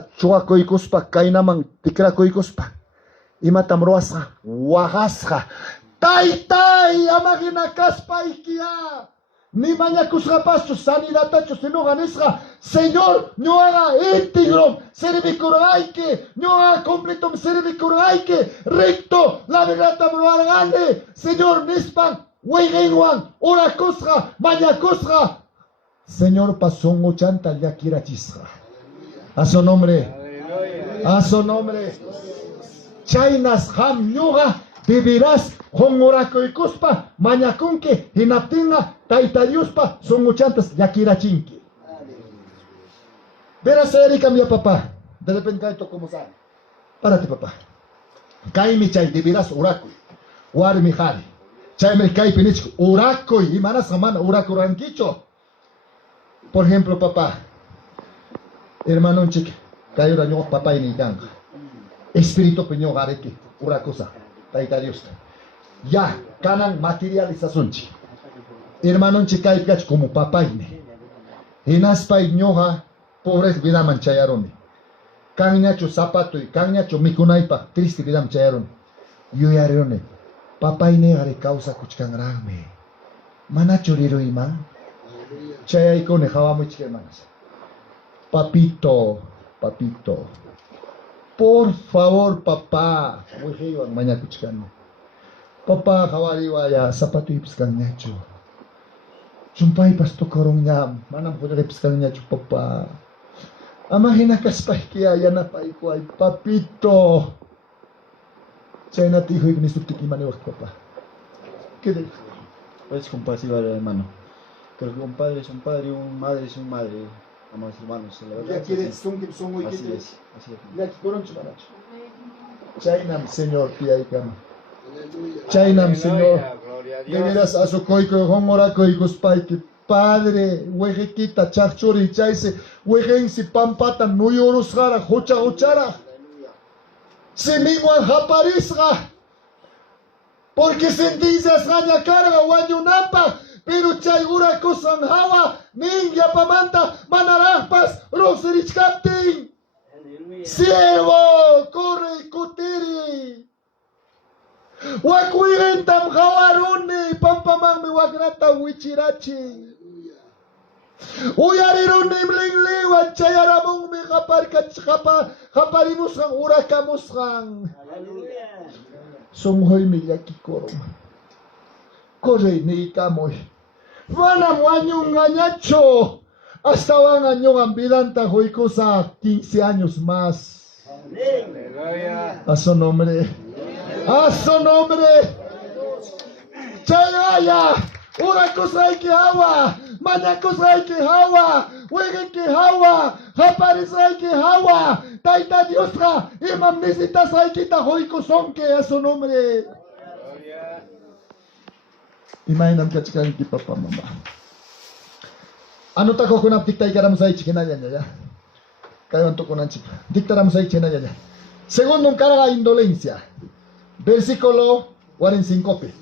chuakoykuspa kaynaman tikrakoykuspa imatam ruwasqa waqasqa taytay ama hinakaspaykiya ni mañakusqapachu sanidatachu sinuqa nisqa Señor ñuqa íntegro servikurqayki ñuqa completo servikurqayki recto la verdad ruwarqani Señor nispan wayqinwan urakusqa mañakusqa Señor pasungu chanta llakirachisqa a su nombre chaynas ham ñuqa vivirás con urakuikuspa mañakunki hinaptinga tayta Diospa sunguchantas yakirachinki. Verás Erika mi papá, de repente cae como sabe. Párate papá. Cae mi chay vivirás urakuy. War mi jari. Chay me cae pinichko urakuy y manas jamana urakuranquicho. Por ejemplo papá. Hermano chique, cae ora ño papá y ni ganga. Espíritu peño gareki urakusa. Tayta Dios. Ya, canan materialización. Hermano chicay kach como papá ine. Inaspay ñoja pobres vida manchayaron. Cañacho zapato y cañacho mikunaipa triste vida manchayaron. Yo yarone. Papá ine gare causa kuchkangrame. Manacho riro iman. Chayay con ejawa muy chiquemanas. Papito. Por favor, papá. Muy mañana kuchkano. Papá, jawari waya zapato y piscanyacho. Jumpay pasto korongnya, manam ko rin piscanyacho papá. Amahina kaspahkia yana paikuay papito. Chay na tijo y ministro mani wak papá. ¿Qué de? Es compasiva el hermano. Creo que un padre es un padre, un madre es un madre. Amados hermanos, la verdad. Ya quieres son muy así es. Ya coroncho manacho. Chaynam Señor piaikam. Chaynam Señor. De veras a su coico homora coicos paiki. Padre, huejequita, chachuri, chaise, huejensi, pampata, nuyorusgara, hochara. Semiguan japarisga. Porque sentís gaña carga, guayunapa. Pero chaygura kosan hawa, ninja pamanta, manarapas, roserich captain. Siervo, corre, kutiri. Wakuirentam hawaruni, pampamang mi wagnata wichirachi. Uyariruni mlingliwan, chayaramong mi kaparimusang urakamusang. Sunghoy mi yakikorom. Corre, ni kamoy. Van wanyong ngañacho. Hasta van añong ambidanta hoy sa 15 años más. A su nombre. A su nombre. Chayaya. Ura kusay ki hawa. Maña kusay ki hawa. Wegen ki hawa. Japarisay ki hawa. Taita Diosra. Imam nisita say kita hoy kusonke. A su nombre. Imainam kachkan ki papá mamá. Ano tako kunap dikta ikaram sa ichikinaya ya. Kayo anto kunan chip. Diktaram sa ichikinaya ya. Segundo, carga indolencia. Versículo 45.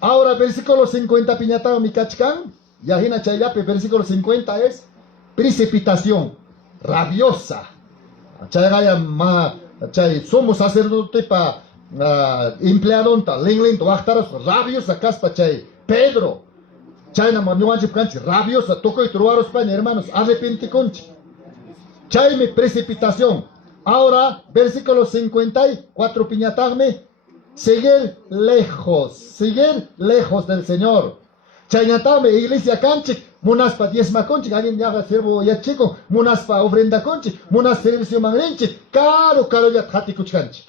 Ahora versículo 50 piñatao mi kachkan. Yahina chayape versículo 50 es precipitación rabiosa. Chayaya ma chay somos sacerdote pa empleado ta lingling to actaros rabiosa caspa chay Pedro, Chayna manuanchi canchi, rabiosa, toco y truaros pan, hermanos, arrepenti conchi. Chayme precipitación. Ahora, versículo 54, piñatarme, seguir lejos del Señor. Chaynatame, iglesia canchi, munaspa diezma conchi, alguien ya siervo ya chico, munaspa ofrenda conchi, munas servicio mangrenchi, caro ya hati kuchkanchi.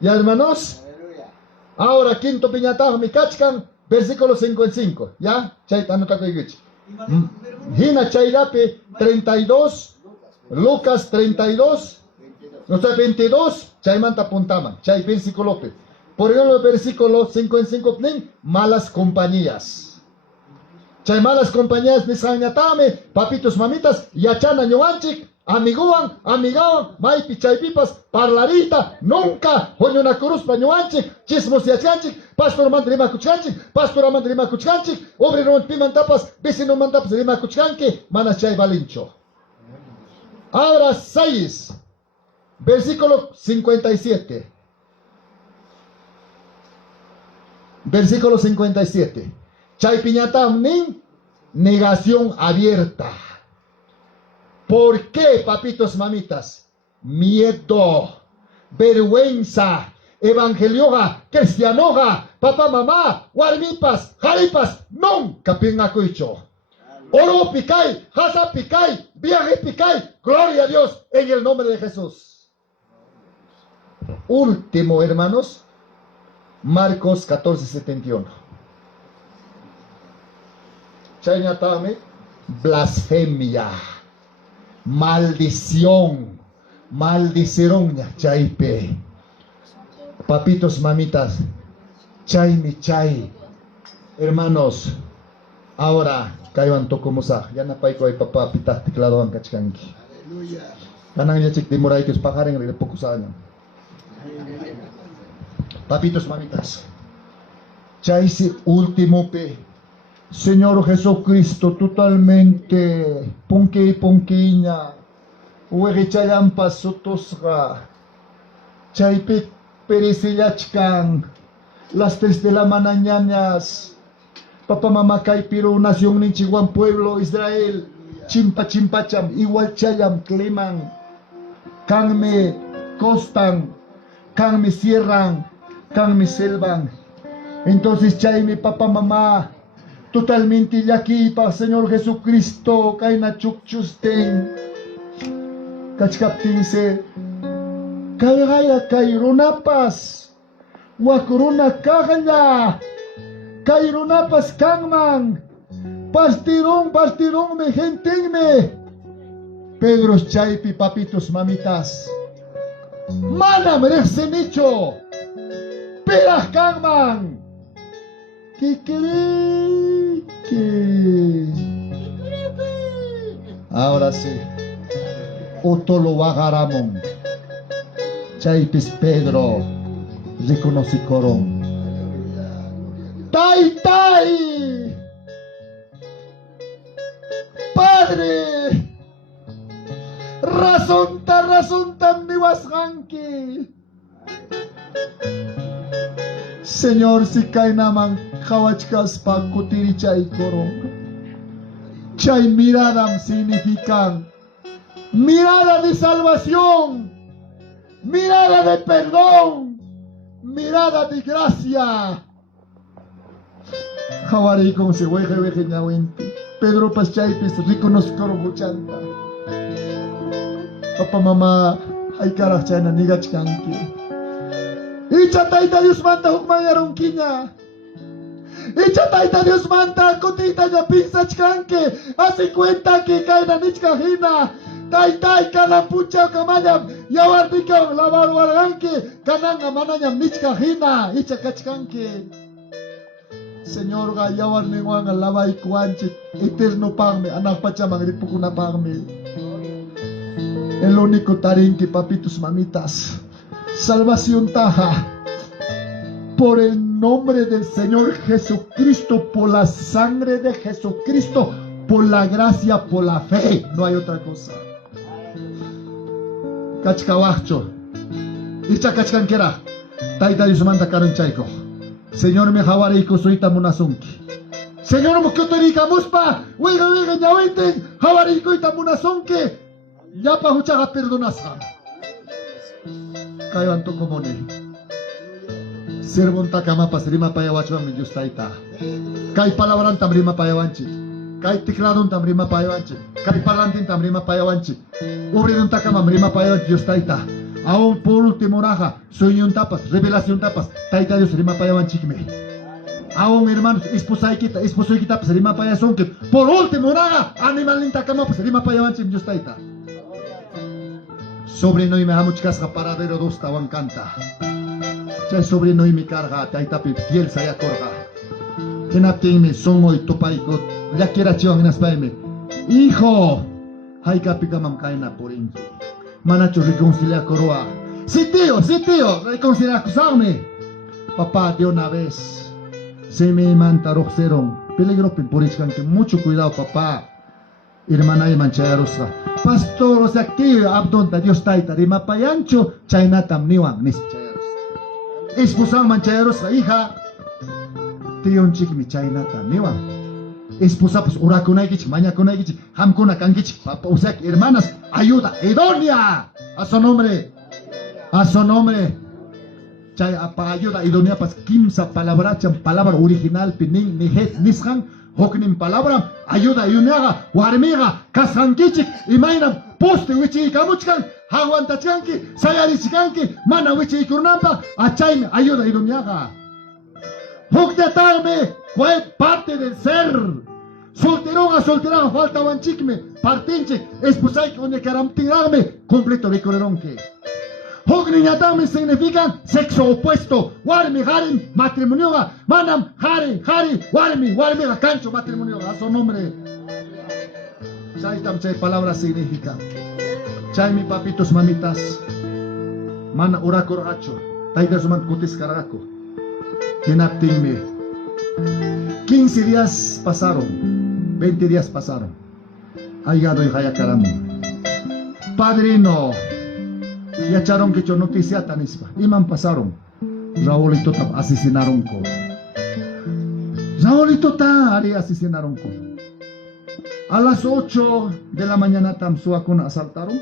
Ya hermanos, ahora quinto piñatarme, cachkan, versículo 55, ¿ya? Chay, anota koyguchi. Hina chayrape 32, Lucas 32, no sé, 22, chaymanta puntaman, chay versículo pe. Por ejemplo, el versículo 55, malas compañías. Chay malas compañías, misañatame, papitos, mamitas, yachana, ñuanchik, amiguan, amigawan, maipi, chaypipas, parlarita, nunca, hoñona cruz, pañuanchik, chismos yachanchik, pastor mandrima kuchkanchik, pastor mandrima kuchkanchik, obrero pimantapas, vecino mantapas, rima kuchkanke, manas chay valincho. Ahora 6, versículo 57. Versículo 57. Chay piñatamnin, negación abierta. ¿Por qué, papitos, mamitas? Miedo, vergüenza, evangelioga, cristianoga, papá, mamá, warmipas, jaripas, nunca pingacuicho. Oro picay, hasa picay, viaje picay, gloria a Dios en el nombre de Jesús. Último, hermanos, Marcos 14:71. Chaynatame, blasfemia, maldición, maldicerón, chaype. Papitos, mamitas, chay mi chay. Hermanos, ahora, kaiwan tokomusa, ya na pay ko ay papa, pitah tiklado ang kachkanki. Kanang niya chik dimuray kis pakaring rilepokusan. Papitos, mamitas, chay si último pe, Señor Jesucristo, totalmente, ponquiña, uegichayan pasotosga, chaype perisillachkan, las 3 de la mañanas, papá mamá caipiro, nación ninchiguan, pueblo Israel, chimpacham, igual chayam, climan, canme costan, canme cierran, canme selvan. Entonces chay mi papá mamá, totalmente de aquí para Señor Jesucristo, kaina chukchusten, kachkaptinse, kaigaya kairunapas, wakuruna kagaya, kairunapas kangman, pastirón me gentenme, Pedros chaypi, papitos, mamitas, mana merece nicho, peras kangman, ¿qué cree que? Ahora sí, otolo wagaramon, chaypis Pedro, reconocicoron. ¡Tai, tai! ¡Padre! Razón tan mi wasganki. Señor, si kainaman hawachkas pa kutiri chay korong. Chay miradam significan mirada de salvación, mirada de perdón, mirada de gracia. Jawari con se weje ñawenti. Pedro Paschaypis reconozco muchanta. Papa mamá hay cara chana nigachkanki. Icha taita Dios manta hukmayaron kiña. Icha taita Dios manta kotita ya pinza chkanke. Hace cuenta que kaina nichkajina. Tai kana pucha kamayam. Yawarnikam lavar warganke. Kananga manayam nichkajina. Icha kachkanke. Señor ga yawarninguan alabay kuanchi. Eterno parme. Anak pachamang ripukuna parme. El único tarinki, papitos, mamitas. Salvación taja. Por el nombre del Señor Jesucristo, por la sangre de Jesucristo, por la gracia, por la fe. No hay otra cosa. Kachkawacho. Icha kachkankera. Taita yusmanta karunchaiko. Señor me jawariko suita munazunki. Señor mukyotorika muspa. Wega ñawenten. Jawariko ita munazunki. Ya pa huchaga perdonasga. Kaiwan tokomone. Servon takamapas rima payawachuan mi justaita. Kai palabran tam rima payawanchi. Kai tikladon tam rima payawanchi. Kai palantin tam rima payawanchi. Ubridun takamam rima payawanchi justaita. Aún por último raja, sueño tapas, revelación tapas, taita Dios rima payawanchi me. Aún hermanos, esposo y tapas rima payasón que por último raja, animalin takamapas rima payawanchi mi justaita. Sobrino y me amo chicas paradero dos tawan canta. Chay sobrino y mi carga, taitapi piel saya corga. Kenapte me songo y topaiko, ya quiera chivan en aspaime. Hijo, hay capikamam kaina por inti. Manacho reconcilia coroa. Sí tío, reconcilia acusarme. Papá, de una vez se me manta roxeron. Peligro por que mucho cuidado, papá. Hermana y manchayarosa. pastor, o sea, activo, abdonta, Dios taita, rima payancho, chainatam niwan, nis chayaros. Esposang manchayaros, hija, tiyon chikmi chainatam niwan. Esposa, pues, urakunay kichik, mañakunay kichik, hamkuna kankichik, papa, o sea, hermanas, ayuda, idónea, a su nombre, a su nombre. Chay, para ayuda idónea, pues, kimsa palabra, palabra original, pining, nihet, nishan, hoknim palabra, ayuda idónea, warmiga, kasankichik, imainam, poste, wichi, kamuchkan, haguantachkanki, sayarichikanki, mana, wichi, kurnampa, achayme, ayuda idónea. Hokdeatarme, fue parte del ser. Solterona, falta wanchikme, partinche, esposay, donde queram tirarme, completo recorreronque. Hogniñatame significa sexo opuesto, warmi, harim, matrimonio, manam, hari, warmi, cancho, matrimonio, a su nombre. Chaitam, chay palabra significa. Chay mi papitos, mamitas, mana uracoracho, taidasuman kutis cararaco. Tenaptingme. 15 días pasaron, 20 días pasaron. Aigado y Hayakaramu. Padrino, ya echaron que yo noticia tanispa. Iman pasaron. Raulito tap asesinaron ko. Raulito ta ari asesinaron ko. A las 8 de la mañana tam suakuna asaltaron.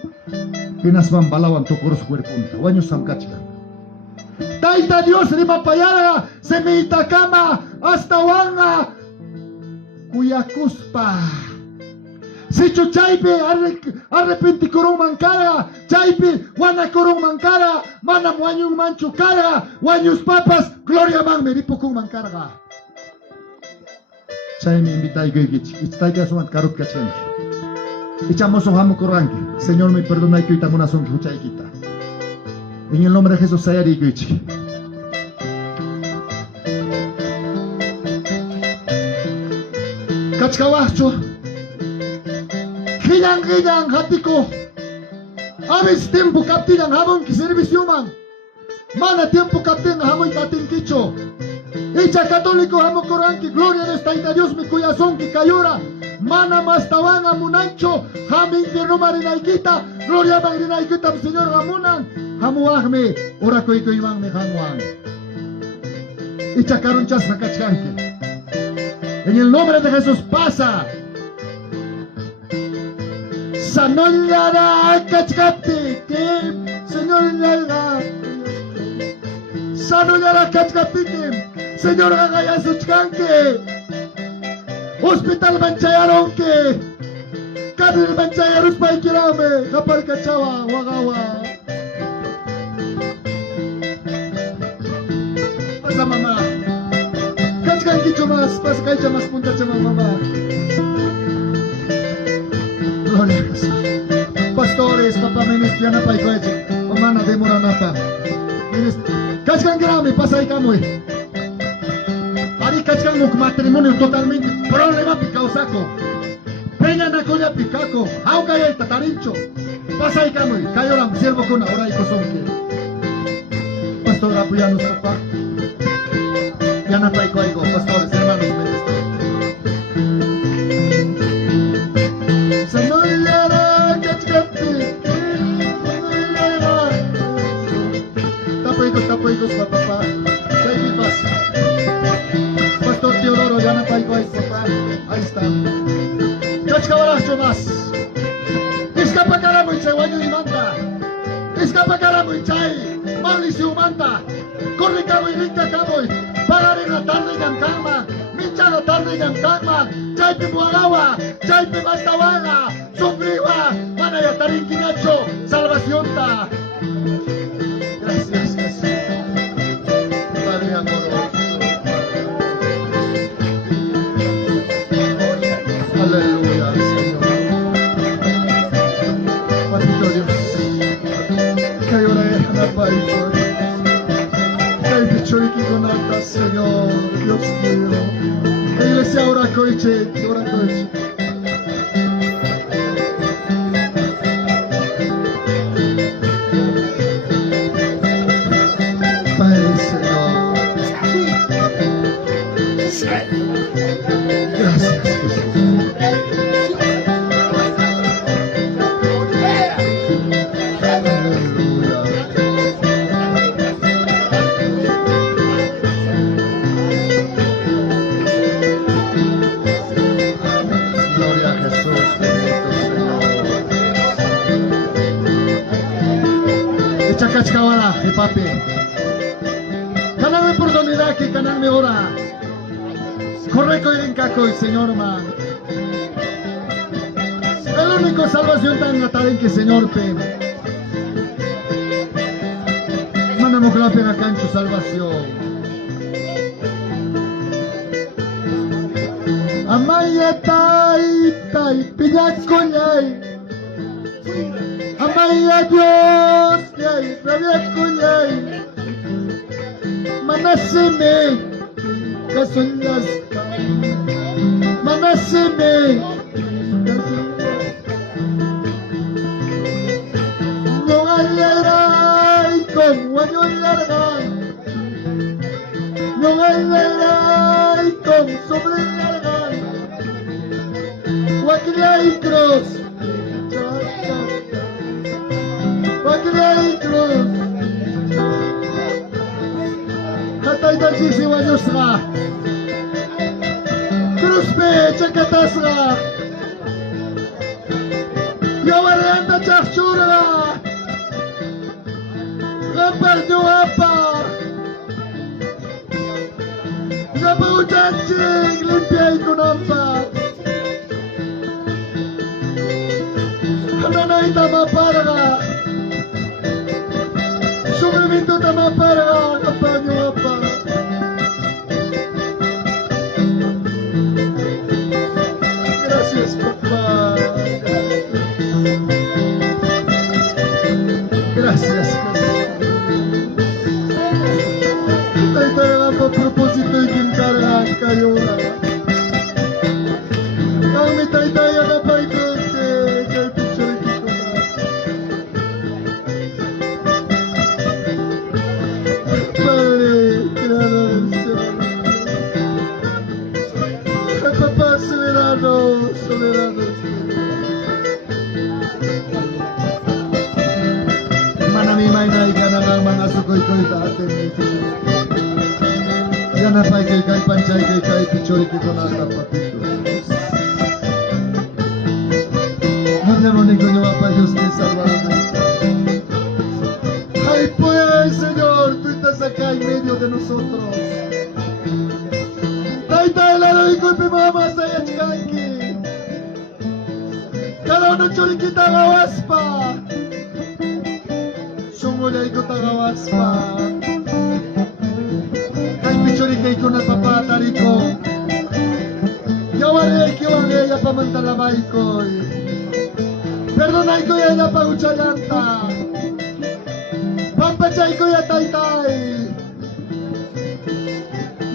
Pinasban balawan tokoros cuerpunta. Waños samkachka. Taita Dios rima payara se me itakama hasta wanga Cuyakuspa. Si chuchaipe arrepenti kurung mankara, chaipe wana kurung mankara, mana wanyung manchukara, wanyus papas, gloria man meripukung mankara. Chay me invita y gigich, itztaika sumat karut kachenki. Echamos ojamo koranki, Señor me perdona y que una son que huchaikita. En el nombre de Jesús, Sayari Guichi. Kachkawacho. Gilang, hatiko. Amis tiempo captigan, habon que servicio man. Mana tiempo capten, habon catin kicho. Echa católico, hamo coranqui, gloria de esta ita Dios, mi corazón que cayora. Mana mastawan munancho, hamin de Roma rinaikita, gloria magrinaikita, Señor Ramunan. Hamuahme, ora koi mang me hamuang. Y chacaron chas nakachkanke. En el nombre de Jesús pasa. Sanolyara kachkapti, Señor Yalga. Sanolyara kachkapti, Señor Gagaya Suchkanke. Hospital Manchayaronke. Kabil Manchayarus Paikirame, Kapal Kachawa, Wagawa. Pasa mamá, kachkan kicho más, pasa kaicha más punta chama mamá. Gloria a Jesús. Pastores, papá ministriana paikoeche, mamá demora napa. Kachkan grame, pasa ikamoy. Ari kachkan muk matrimonio totalmente problema picao saco. Peña na coña picaco, auca y el tatarincho. Pasa ikamoy, cayoram siervo con ahora y cosonque. Pastor apoyanos papá. Ya no hay código, pastores, hermanos, ministros. Sanolyara kachkapi, tapoicos, papá. Say pasa. Pastor Teodoro, ya no hay código, papá. Ahí está. Kachkabaracho más. Escapa caramo y cheguaño y manta. Escapa caramo y chay. Maldición manta. Corre cabo y rica cabo y. Pagar en la tarde en cama, mincha la tarde en cama, chaipe muagawa, chaipe mastawaga, sufriwa, manaya tarinquinacho, salvación ta. Gracias, Jesús. Padre amoroso. Aleluya, Señor. Papito Dios. Que llore en la país. Choriki con alta, Señor, Dios mío. Iglesia, ora coiche, ora coiche. Padre, Señor. Gracias, Jesús. Chacachcahuara, papi. Canal oportunidad que canal me ora. Correcto y en caco, Señor, ma. El único salvación tan natal que Señor pe. Mandamos la pena acá en tu salvación. Amaya tai piñacoñay. Amaya Dios yay rabiacoñay. Manaseme kasunyas. Manaseme. No hay con guañón larga. No hay con sobre larga. Wakilay cross. Wakilay cross. Hatay tajisi wanyosra. Cruzpe chakatasra. Yawarenta chachura. Rapardo apa. Napaguchaching limpia ikunampa. Hananay tama para. Sumimento tama para. Kapanyo apa. Gracias, papá. Gracias. Tay tayo pa propósito y quien carga kayo. Kami tay tayo na pa ito kay picture ko na. Padre, creador del cielo. Papá soberano, soberano. Manamimay na ikanang mga sukoy-koy dati nito. Yan na pa kay panchay kay pichoy kito na kapatid. Hablamos ni con Jehová para Dios te salvará. Ay pues, Señor, tú estás acá en medio de nosotros. Taita el aro y golpe mamá saya chikanki. Cada uno choriquita gawaspa. Sumulia y kota gawaspa. Kay pichori kay kuna papa tariko. Yawale ya pamantalabay ko. Perdonay ko ya paguchalanta. Pampachay ko ya taytay.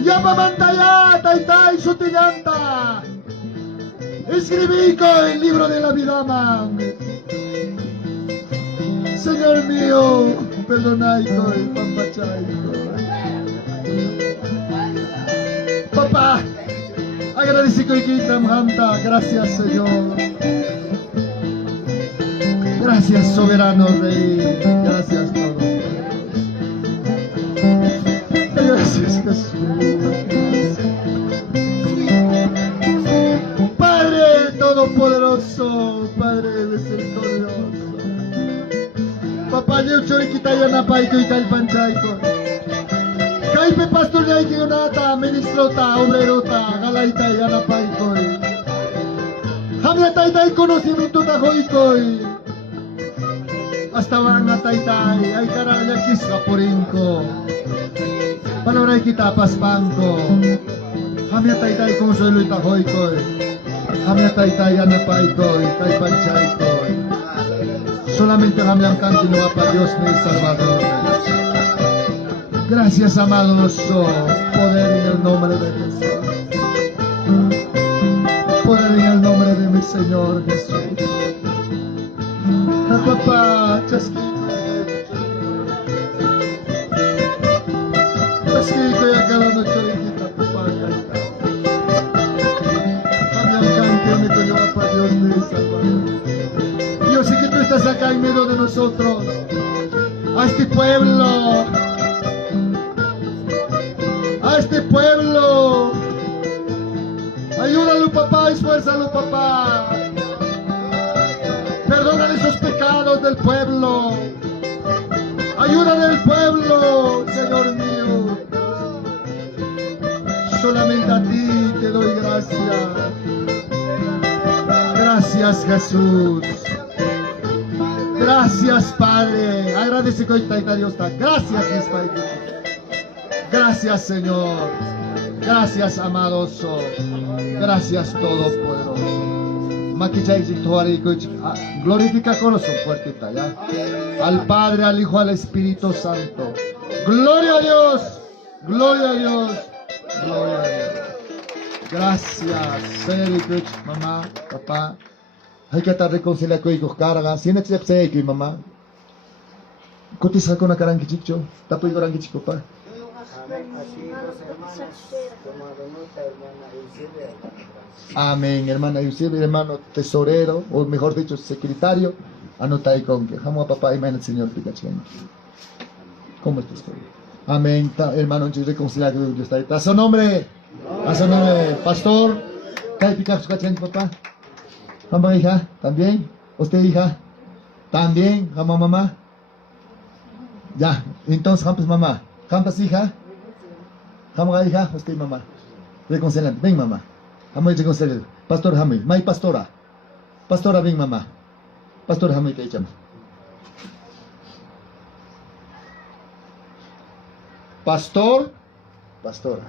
Ya pamantaya taytay sutillanta. Escribí ko el libro de la vida, man. Señor mío, perdonay ko pampachay ko. Papá, agradezco y quitam hanta. Gracias, Señor. Gracias, soberano Rey. Gracias, todo. Gracias, Jesús. Padre Todopoderoso, Padre Misericordioso. Papá, yo choriquita y anapaiko y calpanchaico. Caipe pastor y guionata, ministrota, obrerota, galaita y anapaiko. Hamia taita y conocimiento tajoico. Hasta barang taytay ay karaya kisga purinko. Panoray kita paspangko. Hamya taytay kung soloy tahoy ko. Hamya taytay anapay ko, kay panchay ko. Solamente hamyang kang kinuha pa Dios ni Salvador. Gracias, amados, poder en el nombre de Jesús. Poder en el nombre de mi Señor Jesús. Papá, chasquito ya cada noche choriquita, papá, Cambian canto, me coño para Dios de Salvador. Yo sé que tú estás acá en medio de nosotros, a este pueblo, ayúdalo, papá, esfuérzalo, papá. Perdonan esos pecados del pueblo. Ayuda del pueblo, Señor mío. Solamente a ti te doy gracias. Gracias, Jesús. Gracias, Padre. Agradece que Dios está. Gracias, mis Padre. Gracias, Señor. Gracias, amadoso. Gracias, Todopoderoso. Glorifica con nosotros fuerte está, ¿ya? Al Padre, al Hijo, al Espíritu Santo. Gloria a Dios. Gloria a Dios. Gloria a Dios. Gracias. Señor, mamá, papá. Hay que estar reconciliado con hijos carga. Si no te sé que mamá. Cotiza con una cara que chicho. Tapo y gran que chico, pa. Amén, hermana Eusebio, hermano tesorero, o mejor dicho, secretario. Anota ahí con que. Jamás papá, imagínate, Señor Pikachu. ¿Cómo estás? Amén, hermano, reconciliado con Dios. A su nombre, pastor. ¿Qué Pikachu, papá? Mamá, hija, también. ¿Usted, hija? También. Jamás, mamá. Ya, entonces, jamás, mamá. Jamás, hija. Jamás, hija. Usted, mamá. Reconcilian. Ven, mamá. Jamás, reconcilian. Pastor, jamás. May pastora. Pastora, ven, mamá. Pastor, jamás, te echamos. Pastor, pastora.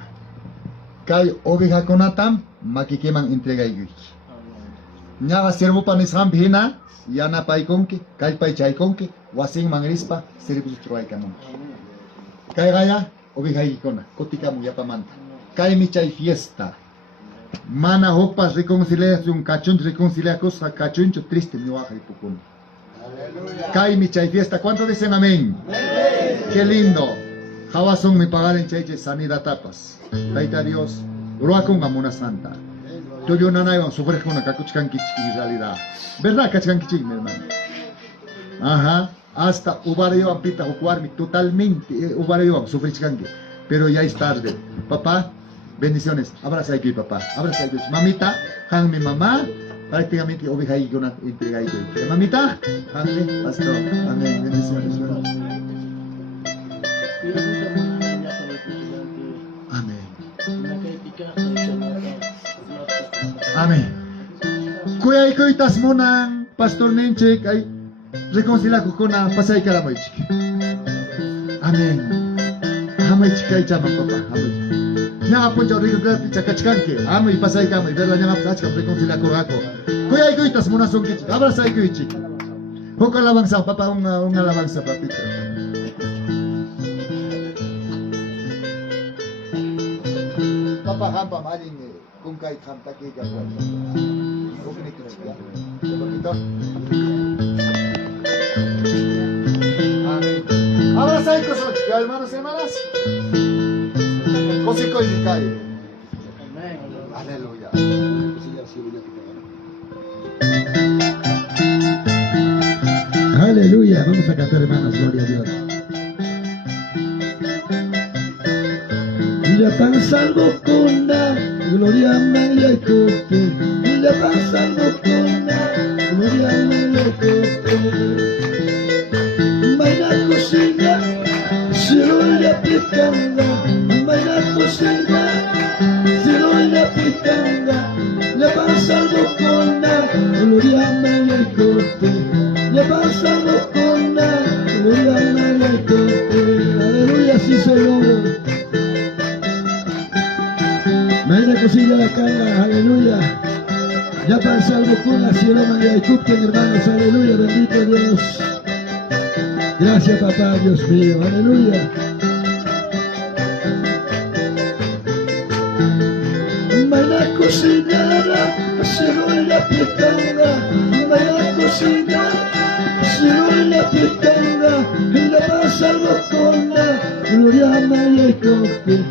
Kay oveja konatam, makikiman entrega iguich. Nyaga sirvo panisam bhina, yana paikonke, kay pai chaikonke, wasing mangrispa, servicio truaikamon. Kay gaya, oveja ikona, kotikamu yapamanta. Kay michay fiesta. Mana hopas reconciliación, cachón reconciliacos, cachoncho triste mi baja y pukun. Kay michay fiesta, ¿cuánto dicen amén? Qué lindo. Jawasong mi pagar en cheche sanidad tapas. Taita Dios, ruacon gamuna santa. Tuyo nanay vamos sufrir con una cacuchcan kichki en realidad. ¿Verdad cachuchcan kichki, mi hermano? Ajá. Hasta ubareo ampita jugarme totalmente ubareo sufrir chicanque. Pero ya es tarde. Papá, bendiciones. Abraza aquí, papá. Abraza aquí. Mamita, han mi mamá. Prácticamente oveja y una entrega y mamita, han pastor. Amén. Bendiciones. Amén. Amén. Kuya ikoitas munang pastor nenchek ay reconcilia con na pasay karamoich. Amén. Hamay chikay chama papa. Hamay. Nya punjo reconcilia chakachkanke. Amay pasay kamay verla nya pasach reconcilia ko ako. Kuya ikoitas munang sungkit. Abraza ikoichik. Hoko lamang sa papa unga lamang sa papito. Papa hampa maling kung kay hampa kay kapwa. Okay na kichika. Bakito? Amén. Abraza ko sa chika, hermanos y hermanas. José ko inikay. Amén. Aleluya. Aleluya. Vamos a cantar, hermanos, gloria a Dios. Ya tan salvo con la gloria a María y Cote. Ya tan salvo con la gloria a María y Cote. Baila cocina, cielo la picanga. Baila cocina, cielo la picanga. Ya tan salvo con la gloria a María y Cote. Ya tan salvo con la gloria a María y Cote. Aleluya, sí, Señor. Mañana cosilla la cara, aleluya. Ya para salvo con la cielo María y Cupten, hermanos, aleluya, bendito Dios. Gracias, papá, Dios mío, aleluya. Mañana cocinada, cielo en la pitanga. Mañana cocinada, cielo en la pitanga. Ya para salvo con la gloria a María y Cupten.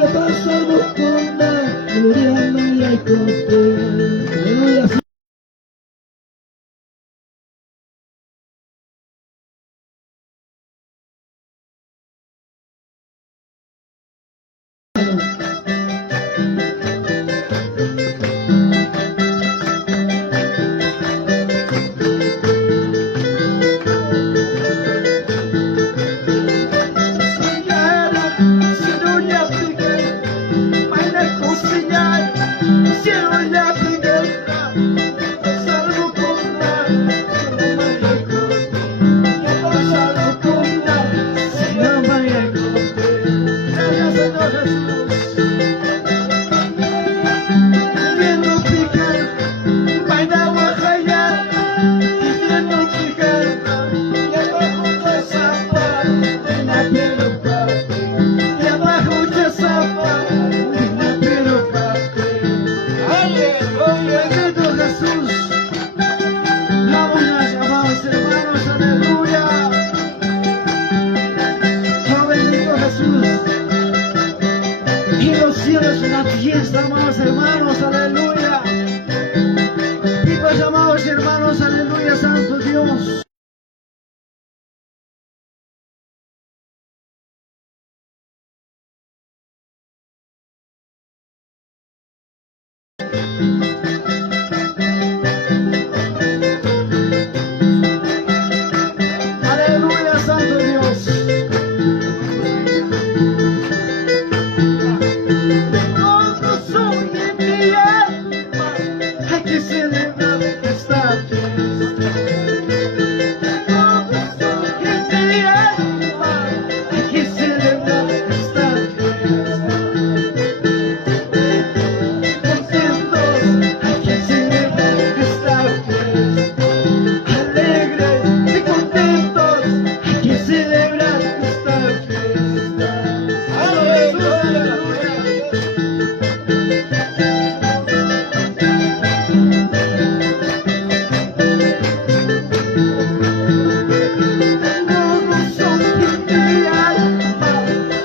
Ya para salvo con la gloria a María y Cupten. Aleluya. Aquí estamos, hermanos, aleluya. Y pues, amados hermanos, aleluya, Santo Dios. Aleluya, Santo Dios. Hay que celebrar esta fiesta. Hay que celebrar esta fiesta. Contentos, hay que celebrar esta fiesta. Alegres y contentos, hay que celebrar esta fiesta. Aleluya.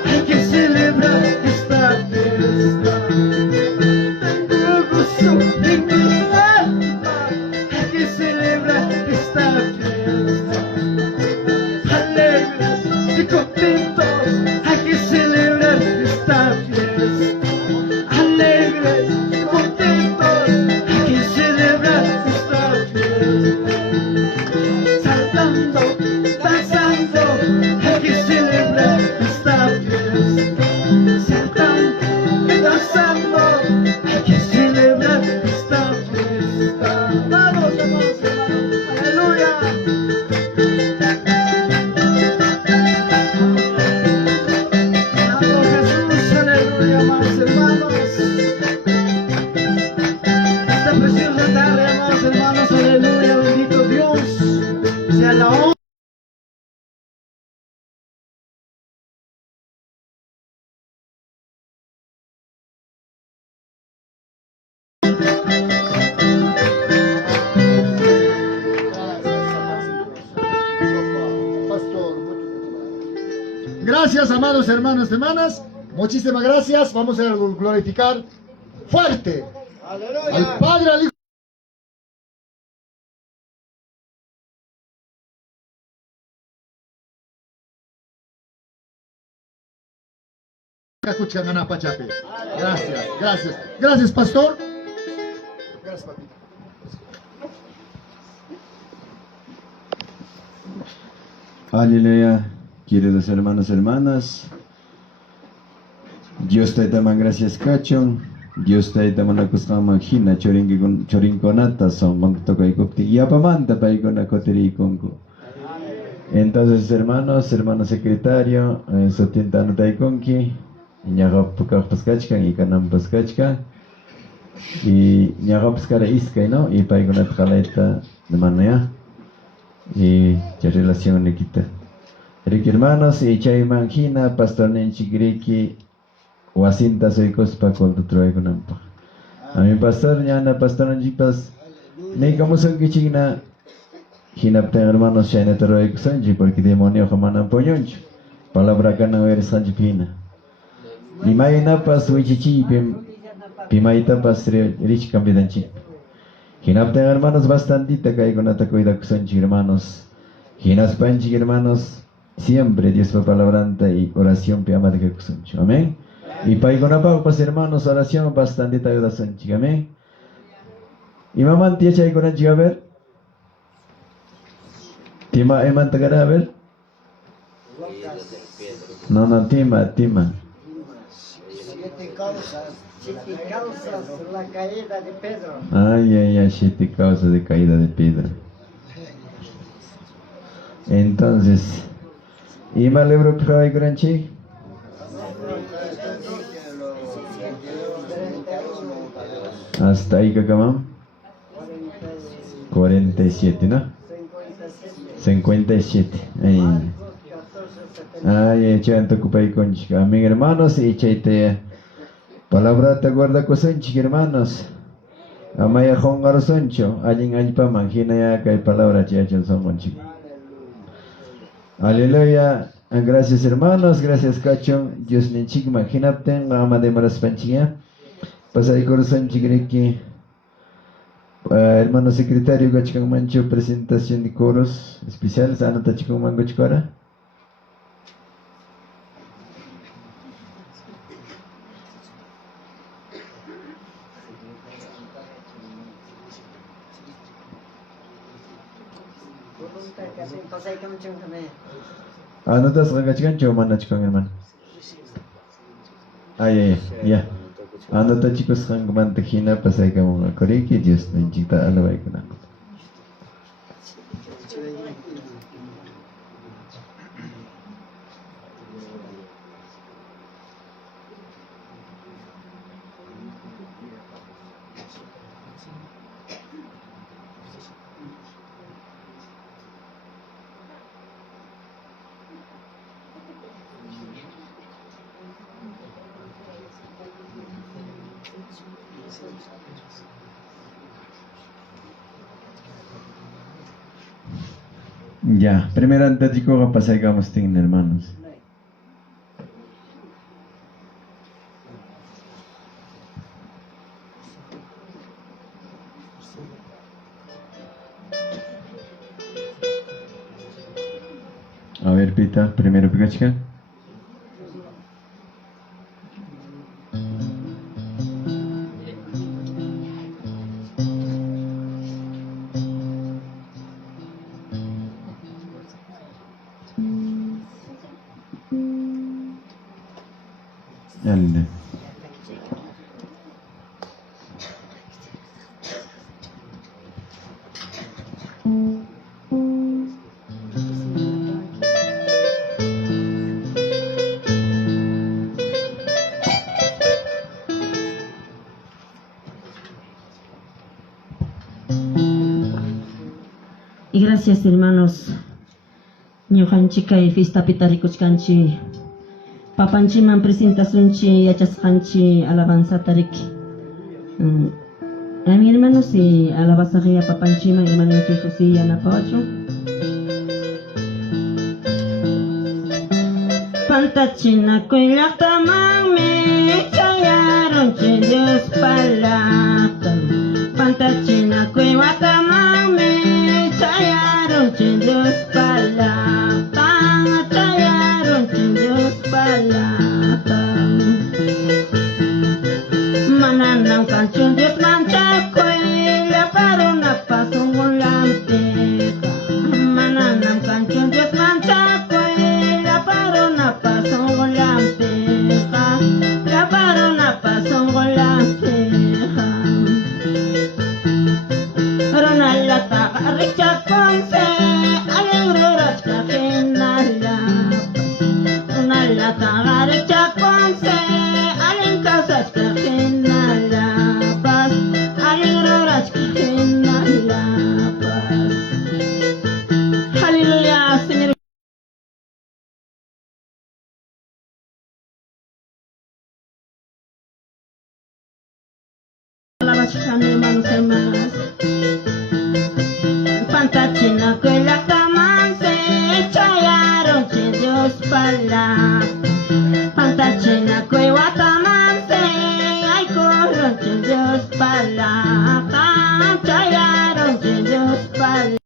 Hay que celebrar esta fiesta. Tengo gozo en mi alma. Hay que celebrar esta fiesta. Alegres y contentos. Hay que celebrar esta fiesta. Alegres y contentos. Hay que celebrar esta fiesta. Saltando, danzando, hay que celebrar esta fiesta. Saltando, danzando, hay que celebrar esta fiesta. Vamos, hermanos, aleluya. Santo Jesús, aleluya, amados hermanos. Esta preciosa tarde, amados hermanos, aleluya, bendito Dios. Sea la honra. Gracias, amados hermanos y hermanas. Muchísimas gracias. Vamos a glorificar fuerte al Padre, al Hijo. Gracias, gracias. Gracias, pastor. Gracias, papito. Aleluya, queridos hermanos y hermanas. Dios te da gracias, cachón. Dios te da una cosa magina, chorinconata, son montoca y copti. Y apamanta para con la cotería conco. Entonces, hermanos secretario, sotintano taikonki, ñagap paskachkan y kanam paskachkan. Y ñagap skara iskay, ¿no? Y para con la jaleta de manera. Y ya relación le quita. Ricky hermanos, y chay mangina, pastor nenchigriki, wasinta soy cospa con tu traigo nampa. A mi pastor, ñana pastor nenchipas, ni como son que china, hinapten hermanos, chayna terroico sanji, porque demonio jamanan poñoncho. Palabra cana ver sanjipina. Ni mayna pas wichichi, pimaita pas rich cambidanchi. Hinapten hermanos bastantita caigo nata cuida sanji hermanos. Hinas panchi hermanos. Siempre Dios va palabranta y oración piama de que kusuncho. Amén. Y paigonapau pas hermanos oración bastante ayuda sanchi. Amén. Y mamá tía chay con a ver. Tima eman tagara a ver. No, tima. Siete causas la caída de Pedro. Ay, 7 causas de caída de Pedro. Entonces, ¿y mal libro que hay granchi? Hasta ahí que 47, ¿no? 57. Ay, chanto ocupé con chica. Amén, hermanos, y chaite. Palabra te guarda cosenchi, hermanos. Amaya hongar soncho. Allin alpa mangina ya que hay palabra chiachon son con chico. Aleluya. Gracias, hermanos. Gracias, cachón. Dios ni chico, imagínate. Ama de maras panchilla. Pasay Corazón Chigreki, hermano secretario Gachkan Mancho, presentación de coros especiales, anota Chikung Mango Chikora. Pasay kami chung kami. Anotas Gachkan Chomana Chikung hermano. Ya. Anota chicos kang mantajina pasay ka mga koriki, Diyos na injita alaway ko na. Ya, primero antes de que pasay ka musting hermanos. A ver, Pita, primero Pikachu. Yalle. Y gracias, hermanos. Ñuqanchika y fiesta pitarikuchkanchi. Papanchiman presentasunchi yachasqanchi alabanza tariki. A mi hermano si alabanza ria papanchiman hermano José yanapawachu. Pantachina kuylaqtamanmi chayaronchi Dios palata. Pantachina kuywatamanmi chayaronchi Dios palata. Chayaronchi Dios palata. Mananam kanchun Dios manchakoy la parona pasungulante. Mananam kanchun Dios manchakoy la parona pasungulante. La parona pasungulante. Ronalata Richard Ponce Alegro Kenala Ronalata Richard Ponce Alencasas Kenala Paz Alegro Kenala Paz. Aleluya, Señor. Alabanza, hermanos, hermanas. Pantachina que la taman se chayaron che Dios pala. Pantachina que guataman se ay corron che Dios pala. Chayaron che Dios pala.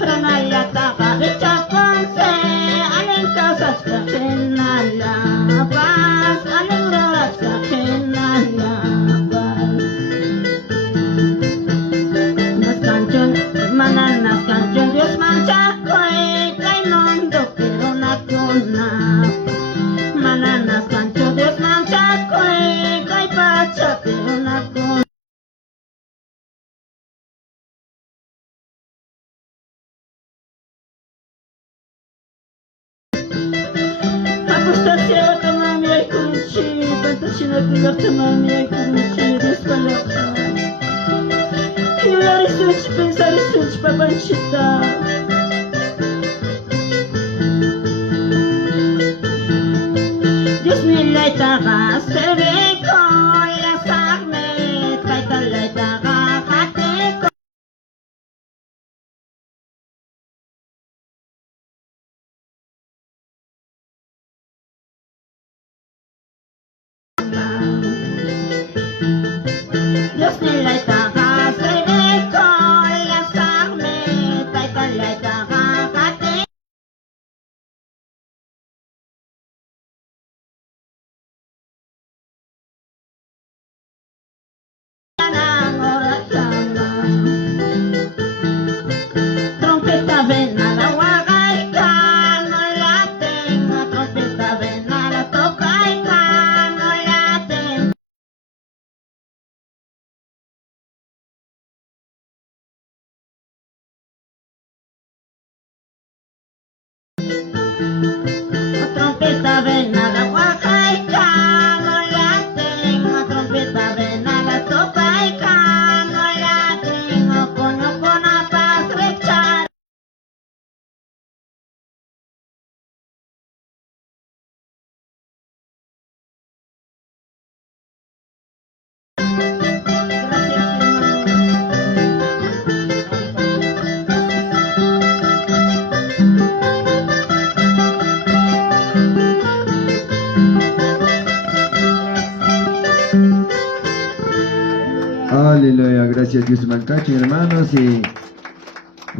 Ronalla taga de chaconse alencasas cajenala paz alegras cajenala paz. Nas canción mananas canción Dios manchaco cae mundo pero una cuna. Mananas canción Dios manchaco cae pacha pero una cuna. Apostasia tamami ay kunshi, Pantachina kuyak tamami ay kunshi, Despalaka. Yulari such, pensari such, papanchita. Dios nilay taga, serve ko, lasakme, kay talay taga. Aleluya, gracias Dios Mancacho, hermanos y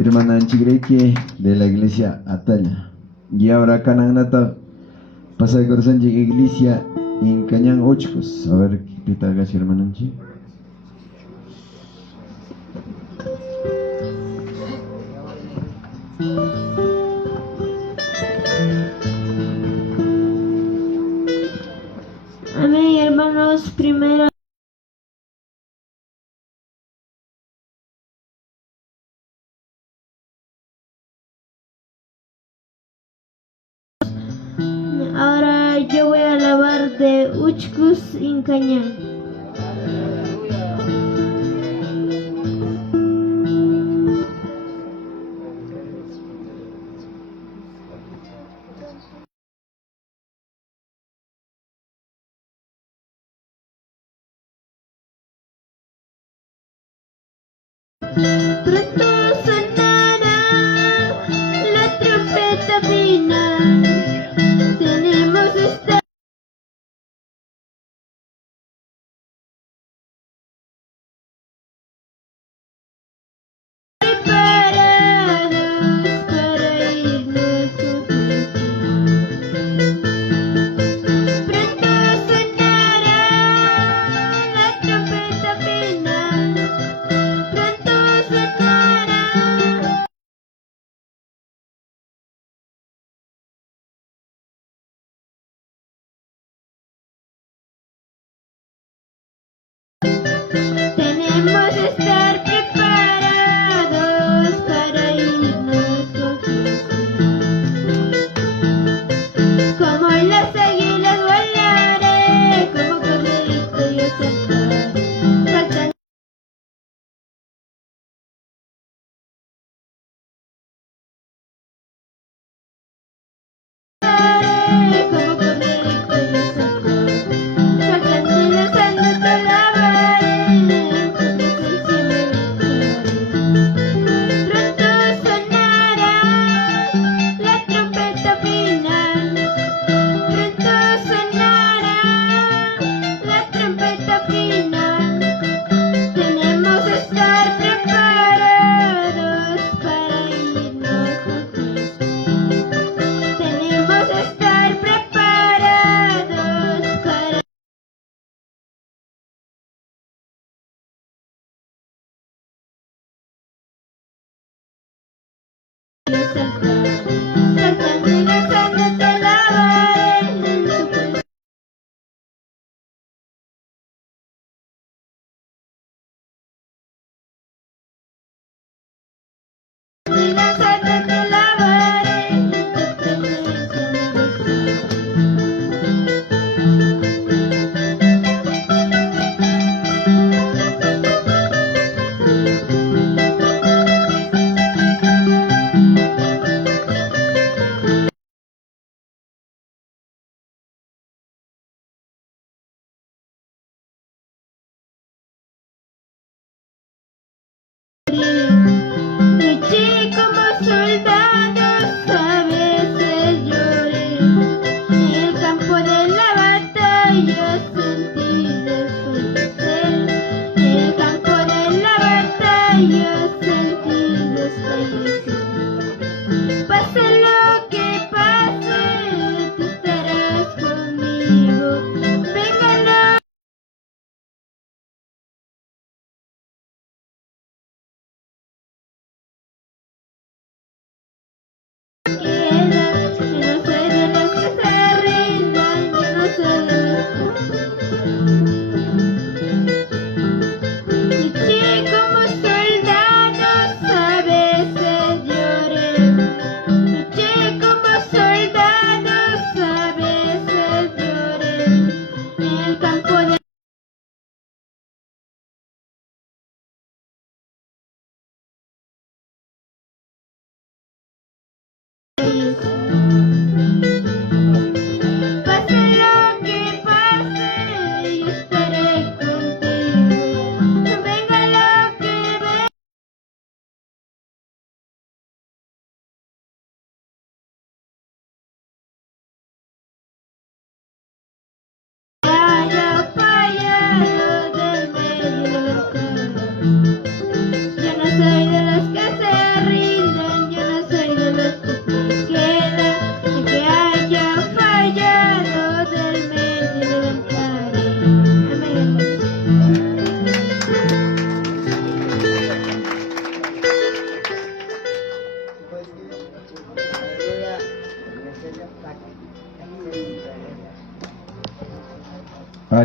hermana Anchigreque de la iglesia Atalla. Y ahora Cananata pasa el corazón de iglesia en Cañán Ochcos. A ver qué te hagas, hermana Anchi. Amén, hermanos. Primero ahora yo voy a alabar de Uchcus en Cañán. Pronto sonará la trompeta final. Tenemos esta preparados para irnos con Pronto sonará la trompeta final. Pronto sonará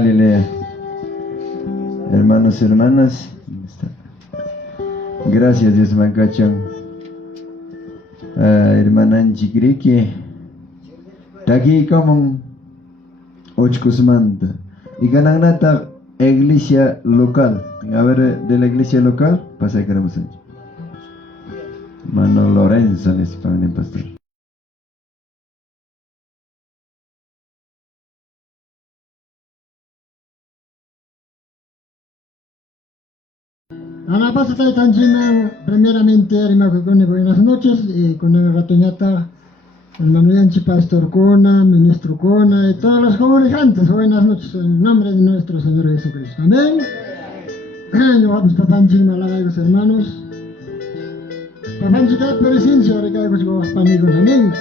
Galilea. Hermanos y hermanas, gracias Dios Mancachón. Hermana Anchicrique, aquí como Ochcusmanta. Y ganan nata iglesia local. A ver, de la iglesia local, pasa que queremos hacer. Mano Lorenzo, en España, pastor. Ana pasa Tanjina, primeramente, buenas noches, con el ratoñata, hermano Yanchi, pastor Cona, ministro Cona, y todos los comunicantes, buenas noches, en nombre de nuestro Señor Jesucristo. Amén. Yo vamos a Tanjina, los hermanos. Papanchika, presencia, recaigos con los panigos, amén.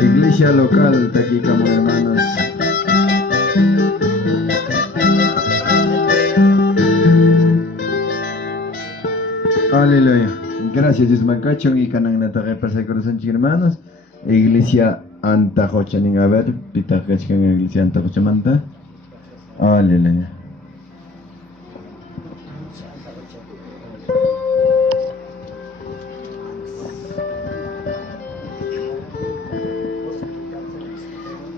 Iglesia local, aquí como hermanos. Aleluya. Gracias, Dios Mancachon y Canang Nataje Persa Corazón hermanos. Iglesia Antajochaning, a ver, Pitacachkan, Iglesia Antajochamanta. Aleluya.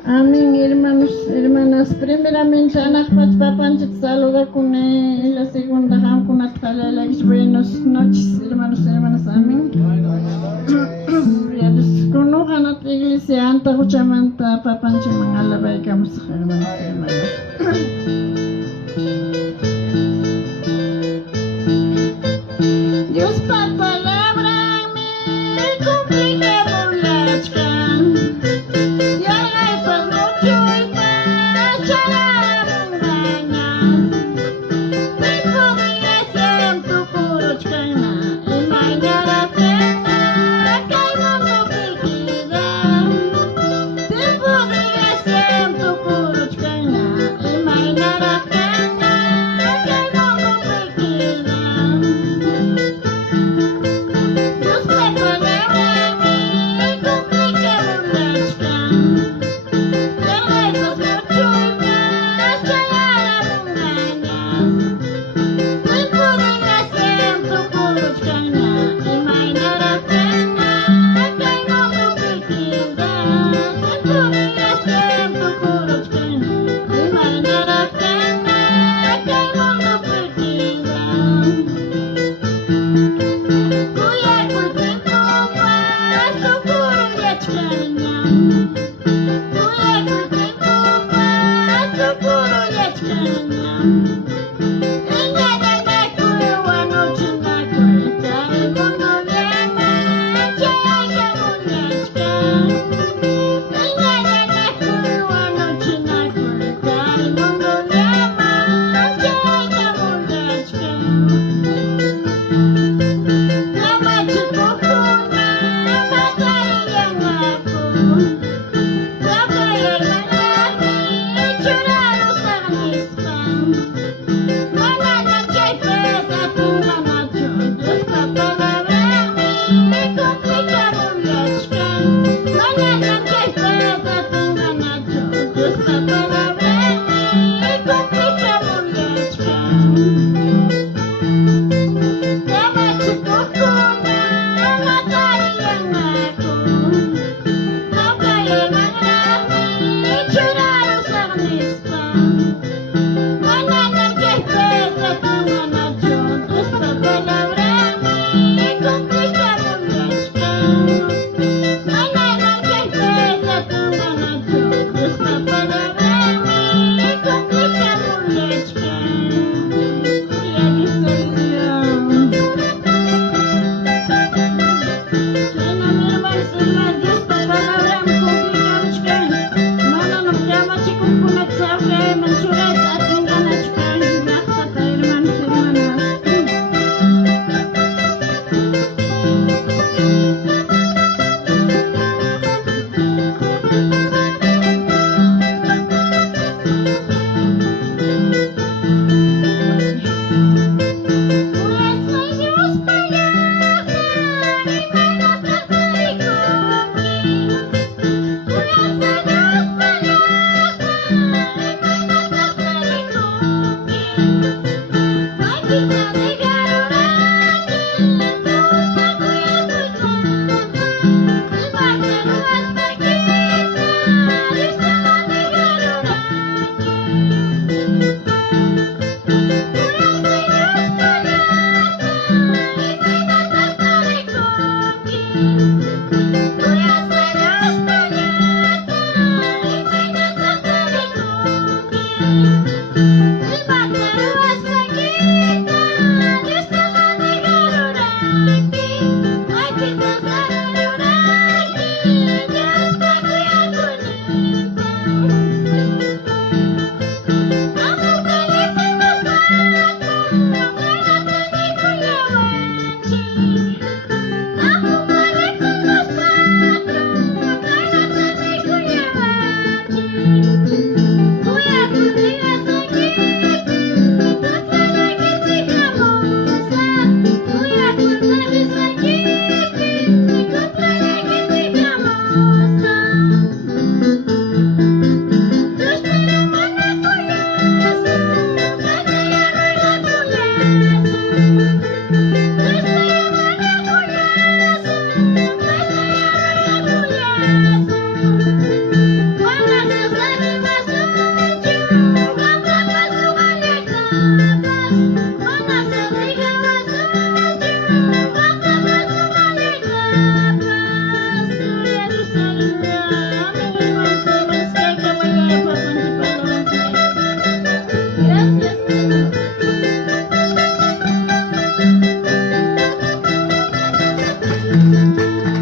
Amén, hermanos, hermanas. Primeramente, Anak Papanchit saluda con él. La segunda, Hamkunat Kalalex. Buenas noches, hermanos, hermanas. Amén. Conojan a la iglesia Anta Huchamanta, Papanchit Mangalabay, hermanos, hermanas. Dios pa palabra me complica por la chcan. Ya hay pa mucho y pa chalar montañas. Me podría siempre puro chcana y mañana pena caigo no perquida. Te podría siempre puro chcana y mañana pena caigo no perquida.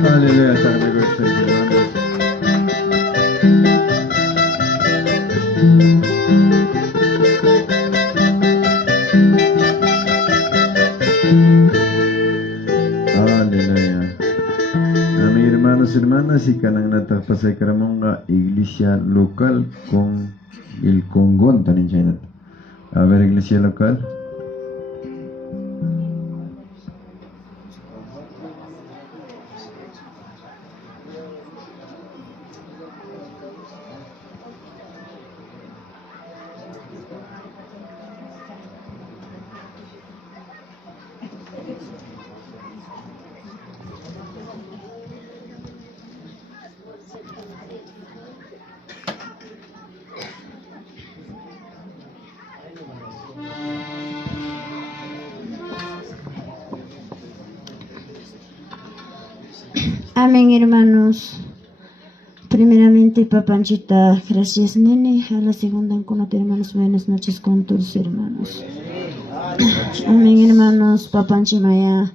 Aleluya, Padre, nuestros hermanos. Aleluya. Amén, hermanos, hermanas, y canang natapasay karamonga iglesia local con el Congon tanin China. A ver, iglesia local. Amén, hermanos. Primeramente, Papanchita, gracias, nene. A la segunda, hermanos, buenas noches con tus hermanos. Amén, hermanos. Papanchimaya,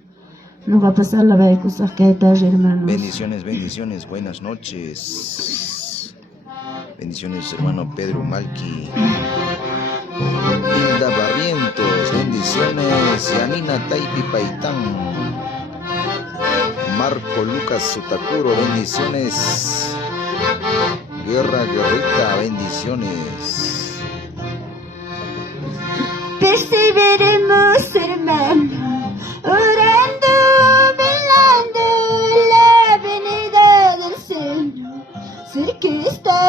no va a pasar la cosa que hay tarde, hermanos. Bendiciones, bendiciones, buenas noches. Bendiciones, hermano Pedro Malqui. Hilda Barrientos, bendiciones. Yanina Taipi Paitán. Marco Lucas Sutakuro, bendiciones. Guerra Guerrita, bendiciones. Perseveremos, hermano, orando, velando la venida del Señor. Cerca está,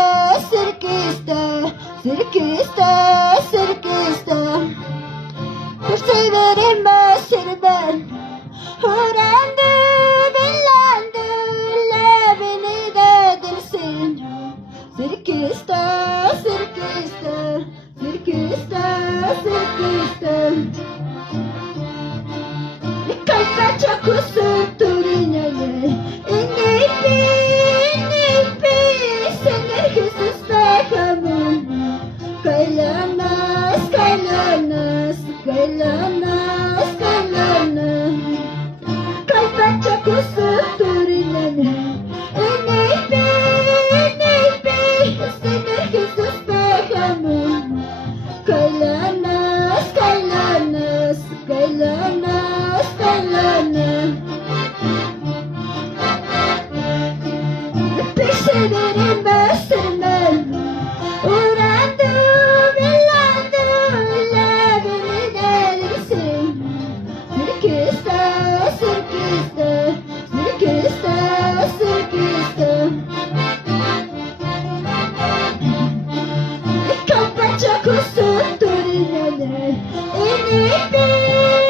cerca está, cerca está, cerca está. Perseveremos, hermano, orando, velando la venida del Señor. Cerca está, cerca está, cerca está, cerca está. Kalpacha kusuturiñale, inipi, Señor Jesús bajamon. Kailanas, kailanas, kailanas, kailanas. Kalpacha kusuturiñale, inipi, Señor Jesús bajamon. Kailanas, kailanas, kailanas, kailanas. Perseveremos, hermano, orando, velando la venida del Señor. Cerca está, cerca está, cerca está, cerca está. Kalpacha kusuturiñale, inipi.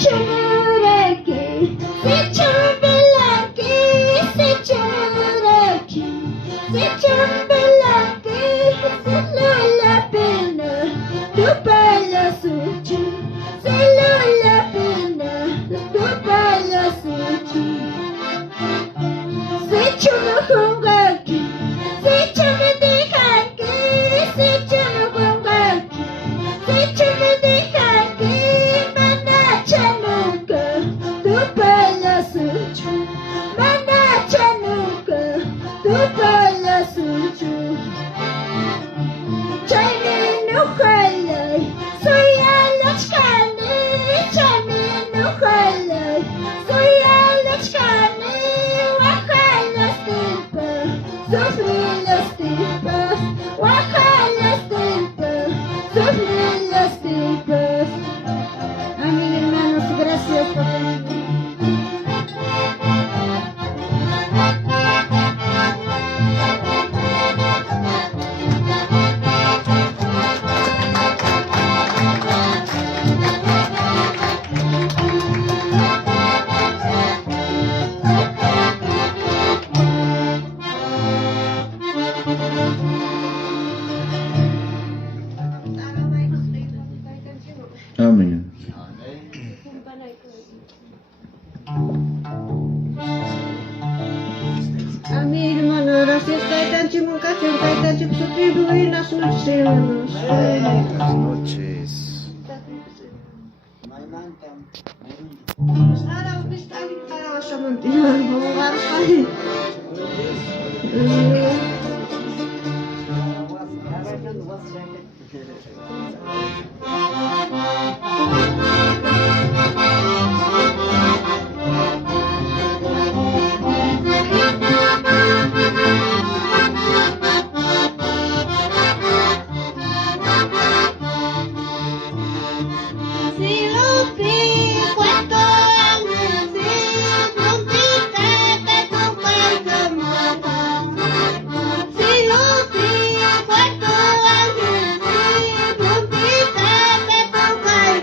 churaki, se chambelaki, se churaki, se chambelaki, se no la pena, tu pala suci, se no la pena, tu pala suci. Se chuno hungaki, se chuno dehaki, se chuno hungaki, se chuno dehaki, mana chanuka, tu pala suci, mana chanuka, tu pala suci. Chayme no halay, soy alachkani, chayme no halay, soy alachkani, wahay las tipas, sufrí las tipas, wahay las tipas, sufrí las tipas. Amén, hermanos, gracias por venir. Amén. Amén, hermano, gracias. Kaitan chimong kasih, kaitan chimong suprido, las noches, hermanos. Buenas noches. Araw, bista para sa mantihan. Bukas pa rin. Si Lupi, cuento años, si Lupi, te toca el camino. Si Lupi, cuento años, si Lupi, te toca el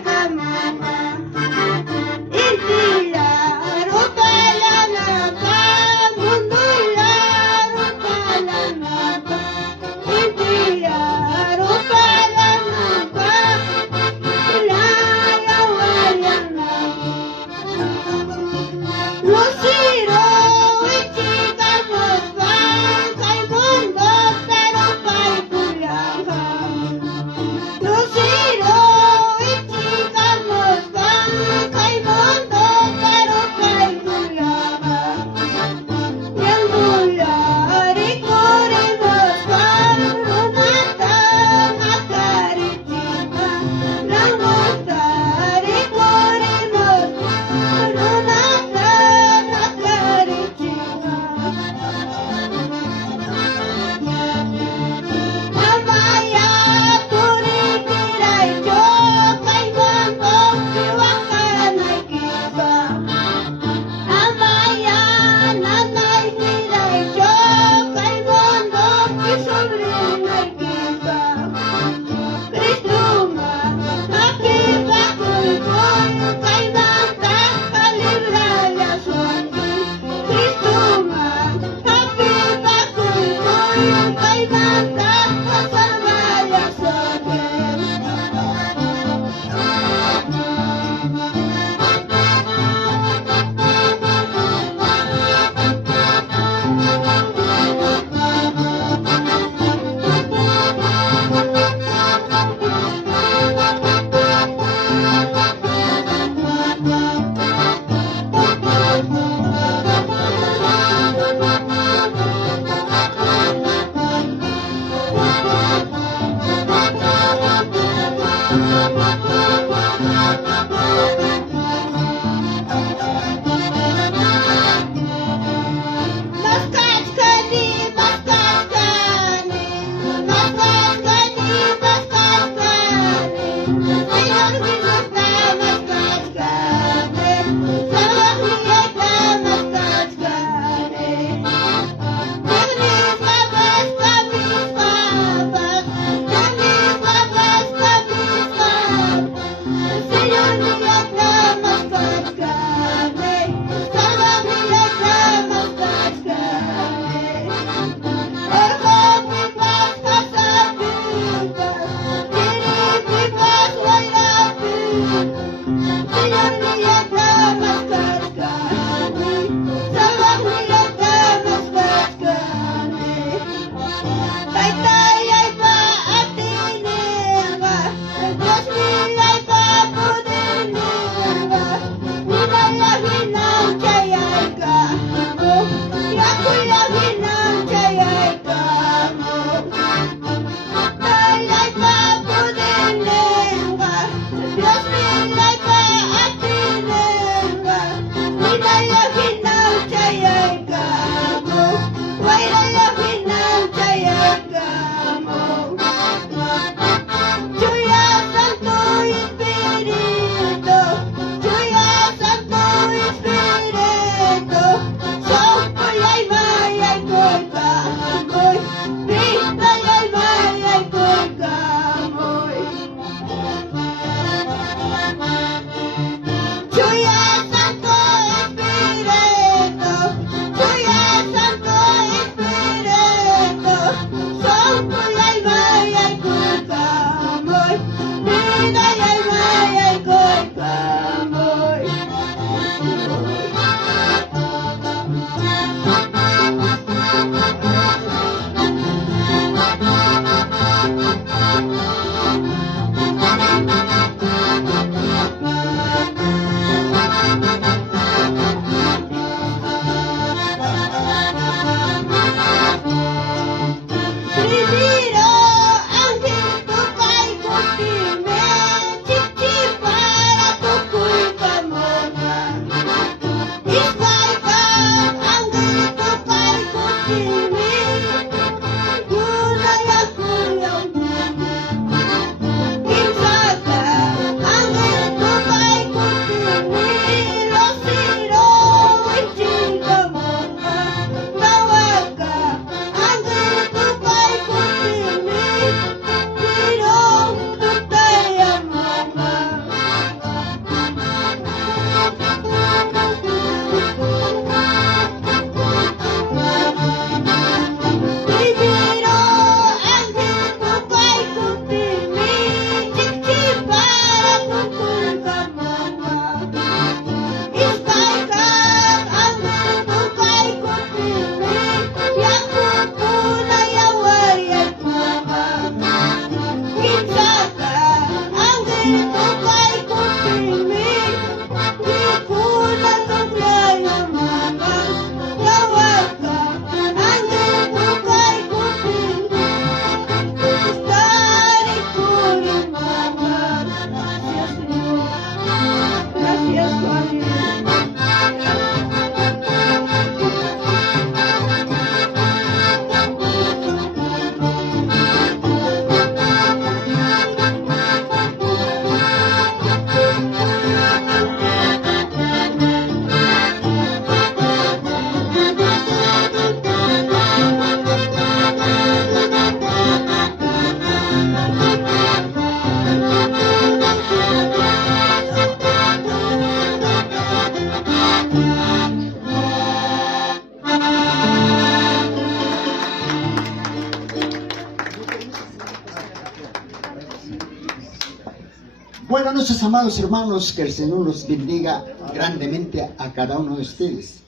Buenas noches, amados hermanos, que el Señor los bendiga grandemente a cada uno de ustedes.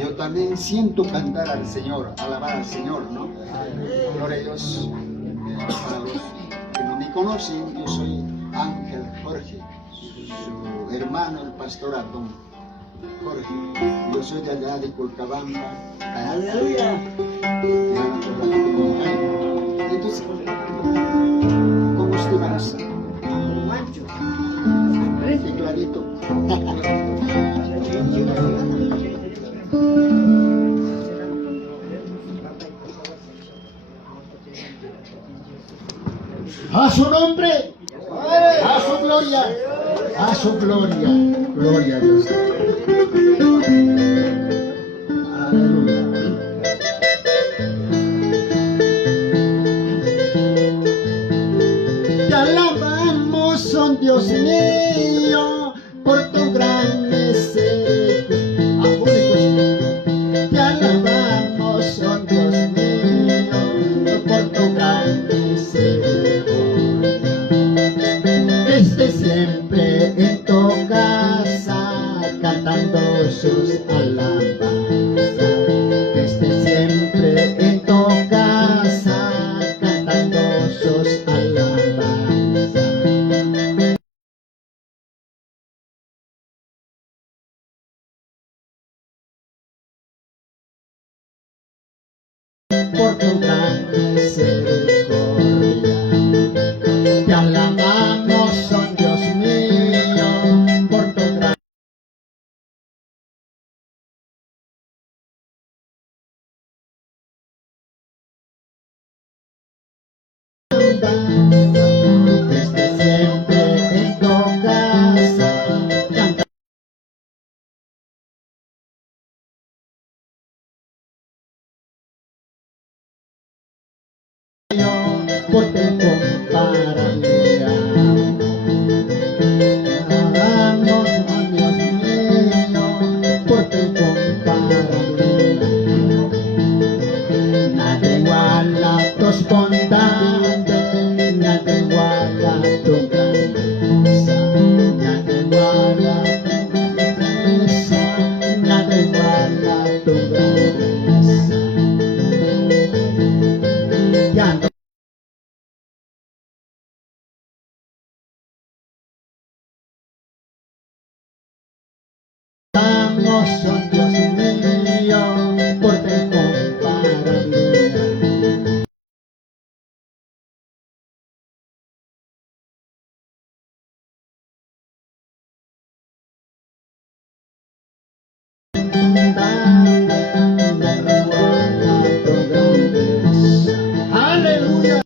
Yo también siento cantar al Señor, alabar al Señor, ¿no? Gloria a Dios. Para los que no me conocen, yo soy Ángel Jorge, su hermano, el pastor Adón Jorge. Yo soy de allá de Colcabamba. Aleluya. Entonces, ¿cómo estuvimos? Mancho. Qué clarito. A su nombre, a su gloria, a su gloria. Gloria a Dios. Aleluya. Te alabamos, oh Dios mío, por tu gran misericordia. Te alabamos, oh Dios mío, por tu gran misericordia. Esté siempre en tu casa cantando sus alabanzas. Esté siempre en tu casa cantando sus alabanzas. Por tu gran misericordia. Te alabamos, oh Dios mío, por tu gran bondad. Esté siempre en tu casa cantando porque para mí amamos, oh Dios mío, porque para mí nada iguala tus bondades, nada iguala tu grandeza, nada iguala tu grandeza, nada iguala tu grandeza. Ya no estamos, oh Dios mío, porque para mí aleluya.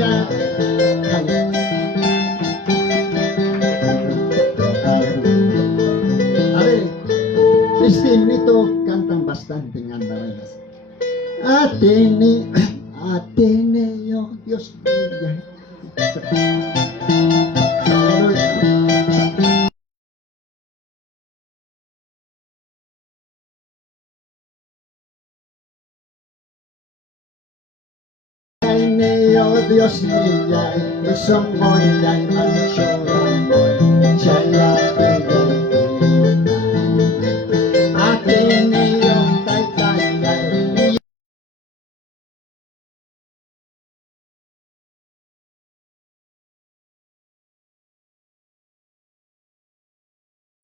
aleluya. A ver, este himnito cantan bastante en andaluces. Ateneo, Dios mío. Ateneo, Dios mío, son moya y manchón, chaya, Ateneo, tai,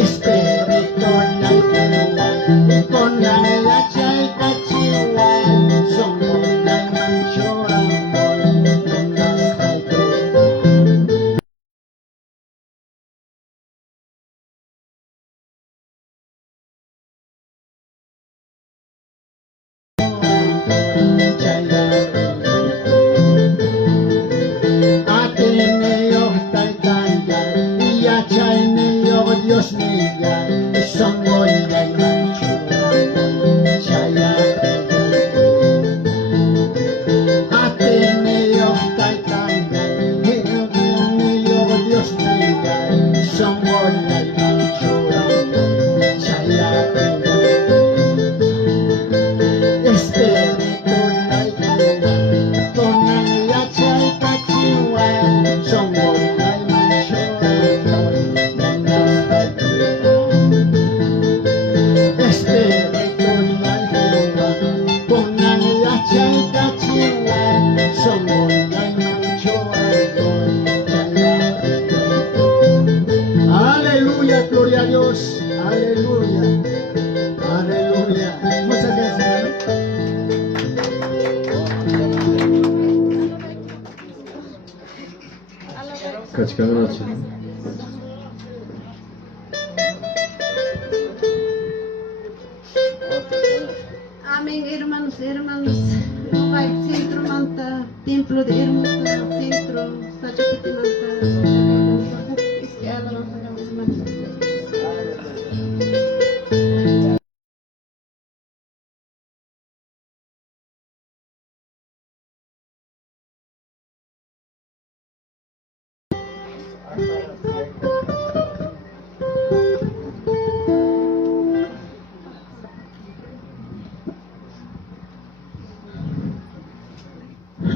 Espíritu con la chaita chihuahua, somos la manchora, con las Ateneo, taitaya, y achaineo, Dios mío, son moya y manchura, chaya. Ateneo, taitaya, Dios mío, son moya y manchura, chaya. Espíritu laico, con la chaita chihuahua, son moya y manchura, con las Espíritu laico, con la chaita chihuahua, son moya y manchura, aleluya, gloria a Dios, aleluya, aleluya. Muchas gracias, hermano. Kaçkan noche. Amén, hermanos, hermanas. Vai centro manta, templo de hermosa, centro, Sachapiti manta, izquierda, nos hagamos manta.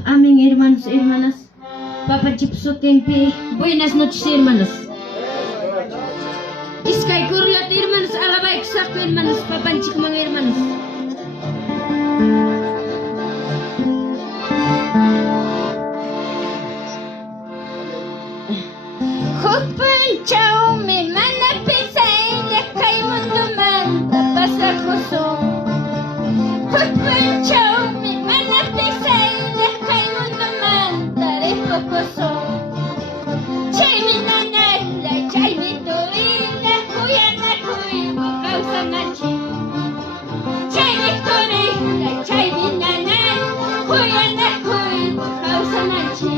Amén, hermanos, hermanas. Papa Chipso Tempe. Buenas noches, hermanos. Iskay Kurlat, hermanos. Alaba exacto, hermanos. Papa Chikmang, hermanos. Hukpan chao me mana pisay ya kay mundo man tapasa kusong. Hukpan chao me mana pisay ya kay mundo man tareho kusong. Chay mi nanay la chay mi turina kuya na kuya kausa machi. Chay mi turina chay mi nanay kuya na kuya kausa machi.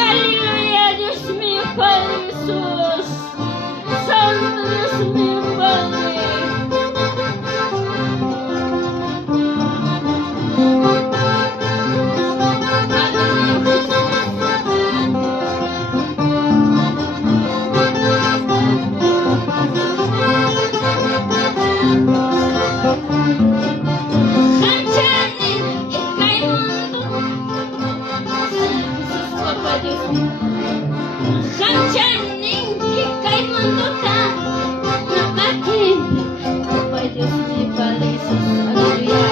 Aleluya, Dios mío, Padre Jesús, Santo Dios mío, Padre. Sanchaning kay mundo ka nakakin Papa Diyos ni Padre Jesus, aleluya.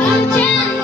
Sanchaning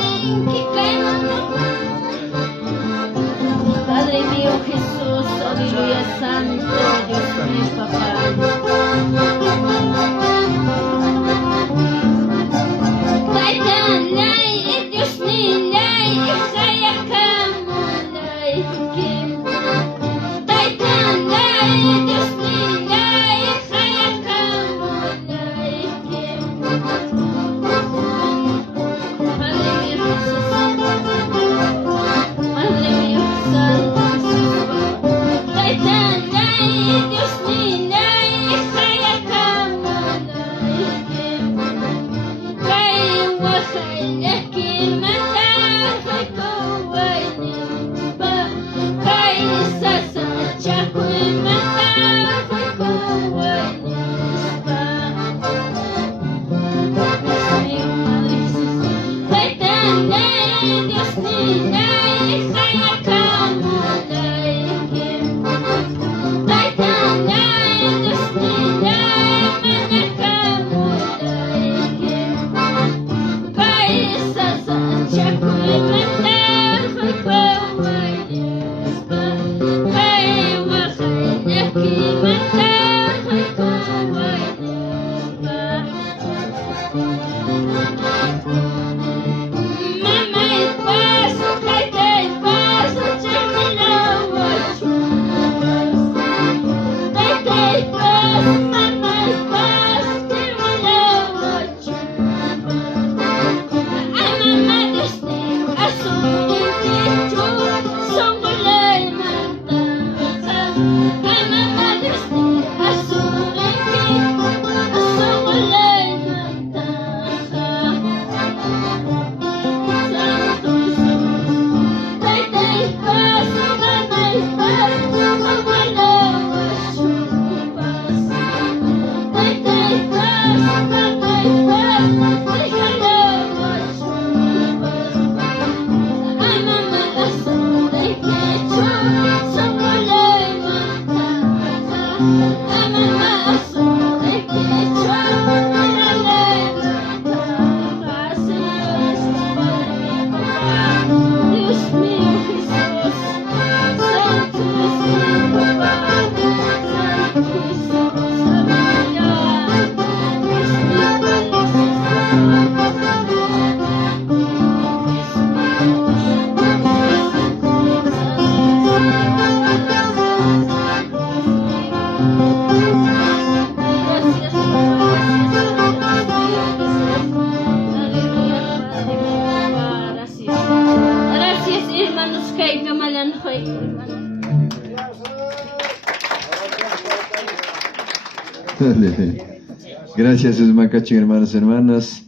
Gracias, Usmacacho, hermanos y hermanas.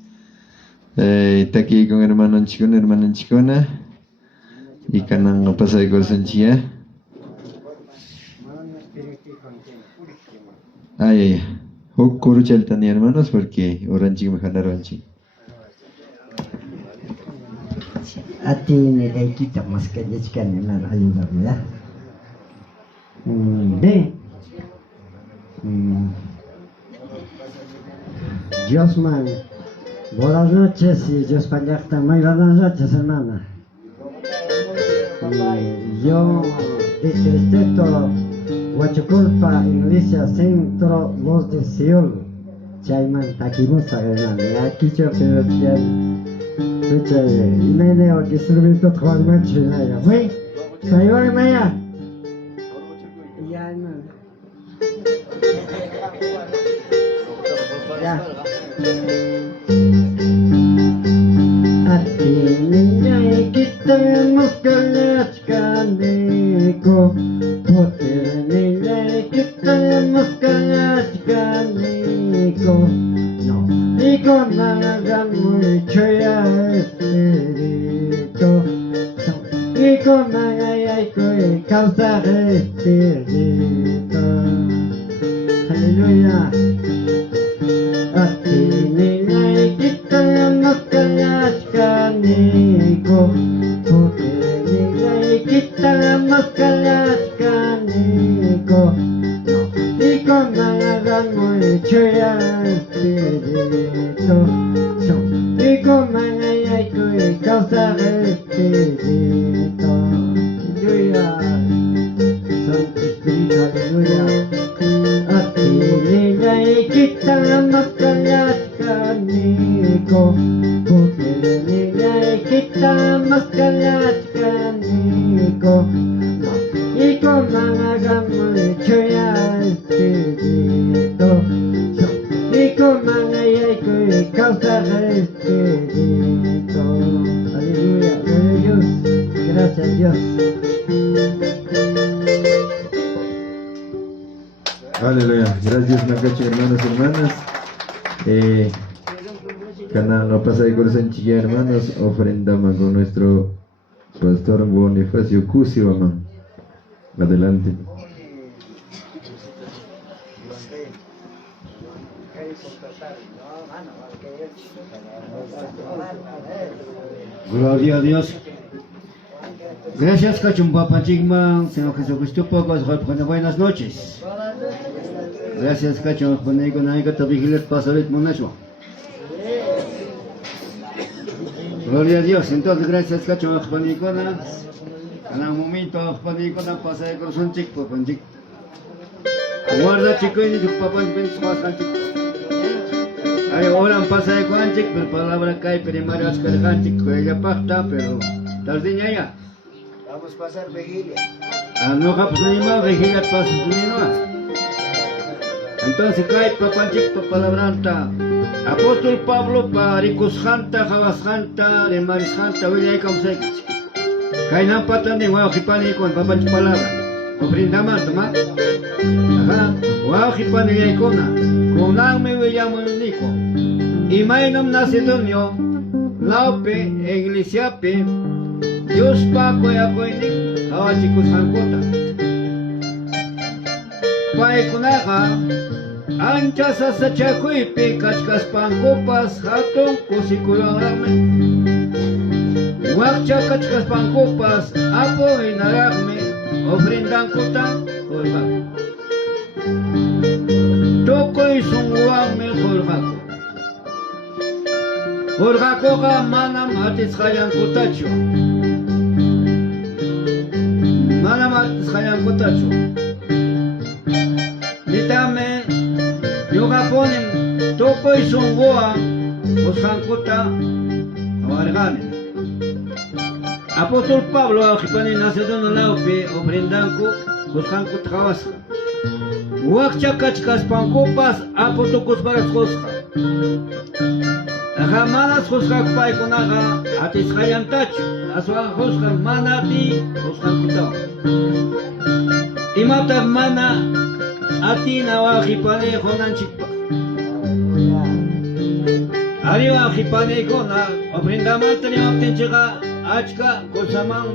Está aquí con hermano Chicona, hermana Chicona. Y canang pasa de corazón chía. Ay. Huk kuru chaltan hermanos porque orang chico me jalaron chi. A ti me quita más que ya chica ni nada ayudarme, ¿ya? Dios man, buenas noches y Dios pagata, muy buenas noches hermana. Yo distrito Huachuculpa, Iglesia Centro, Los de Seúl, Chayman, Takimusa hermano, aquí yo pero ya, escucha, me leo que instrumento con mucho nada, ¿muy? ¿Sabe Maya? Ya hermano. Ya. Ati niña kita muskalachkan deko, poter niña kita muskalachkan deko, no, iko nagan mucho ya espirito, iko nagay ko causa espirito, hallelujah. Ati nilai kita maskalachkan iko, porque nilai kita maskalachkan iko, iko nangagan mo choya espirito, iko mangayay ko causa espirito, hallelujah, Santo Espíritu, hallelujah. Ati nilai kita maskalachkan iko, porque nilai kita maskalachkan iko, iko nangagan mo choya espirito, iko mangayay ko causa espirito, aleluya, gloria a Dios, gracias Dios. Aleluya, gracias Macacho, hermanos y hermanas. Canal pasa de corazón chiquilla, hermanos, ofrendamos con nuestro pastor Bonifacio Cusi, mamá. Adelante. Gloria a Dios. Gracias, Cachumpa Señor Jesucristo, buenas noches. Gracias, Cachumpa, Gloria a Dios. Entonces, gracias, Cachumpa, en un momento, pasa de corazón chico, guarda chico y tu papá ahora pasa de cuanchic, pero palabra cae, pero marias carganchic, ella pacta, pero tardiña ya. Vamos a pasar vigilia. No capaz ni más, vigilia pasa ni más. Entonces cae papanchic, palabra alta. Apóstol Pablo, paricus janta, javas janta, de maris janta, hoy hay como se cae na patan de guajipani con papanchic palabra. Comprinda más, toma. Ajá, guajipani ya icona. Con me llamo Nico. Y mainam Macedonio, Laupe, Iglesiape, Dios Paco y Apoinik, Awachicus Hankota. Paikunaga, Anchas Asachakuipe, Kachkas Pancopas, Hatton, Cosicularme. Huacha Kachkas Pancopas, Apo y Naragme, ofrendan Cotan, Colba. Toko y Sunguame, Colbaco. Orgakoga manam atis khayan kutacho. Manam atis khayan kutacho. Nitame yoga ponen toko y sungoa oshankuta awargane. Apóstol Pablo ajipani nacedon laupe ofrendanko oshankuta kawasa. Wakcha kachkas pankopas apotokos baras koska. Manas Josca Paikonaga, Atis Hayantacho, Aswa Josca Manati, Josca Kutao. Imata Mana, Atina Wahipane, Honanchipa. Arriba Hipane Kona, Ofrendamante, Tenchega, Achka, Kosaman,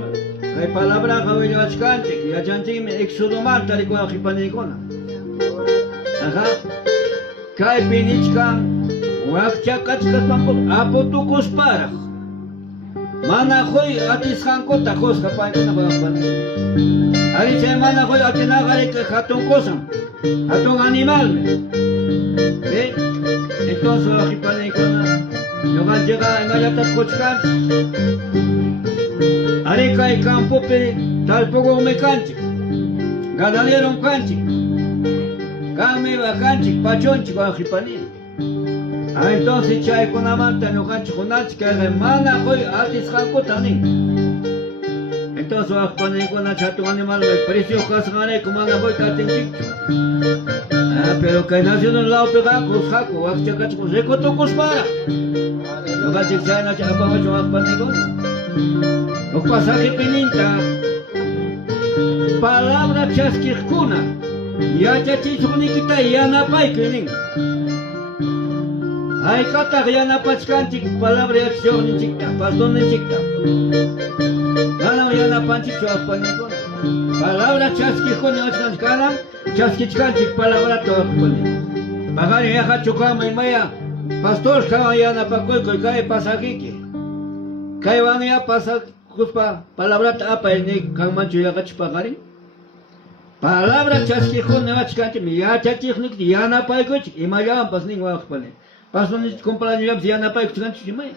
Hay palabra Javello Achkanchik, Yachanchim, Exodomanta, Hipane Kona. Ajá, Kai Pinichkan. Wakcha kachkas pampo apotukus para. Mana hoy atis hankota koska paikona bapan. Ali se mana hoy atina gare que hatun kosam. Hatun animal. Entonces la hipane kona. Yoga llega en ayata kochkan. Ali kai campo pe talpogo me canchi. Ganadero un canchi. Kame va canchi pachonchi va hipane. Entonces chay con amanta no gancho con nachi que hermana hoy artis janko tani. Entonces va con una chato animal el precio casgane como anda hoy catin chicho. Pero que nació en el lado pega cruz jaco, va que chacacho con seco tocos para. No va a ser na chapa va a poner con. O pasaje pininta. Palabra chasquircuna. Ya chachicho ni quita ya na pai que Ay, kata kaya napachkanchik palabra y acción en chicta, pastor en chicta. Gana ya napanchik chuapanikon. Palabra chaskijón en achkan kalam, chaskichkanchik palabra toapone. Bagari ya hachukama y maya, pastor kama ya napakoy koy kay pasakiki. Kay van ya pasak kuspa palabra apa ini kang manchu ya kachpagari. Palabra chaskijón en achkanchik ya chachiknik ya napaikochik y maya pasning wakpane. Pastor ni cumpleaños ya na pai kuchan chimay.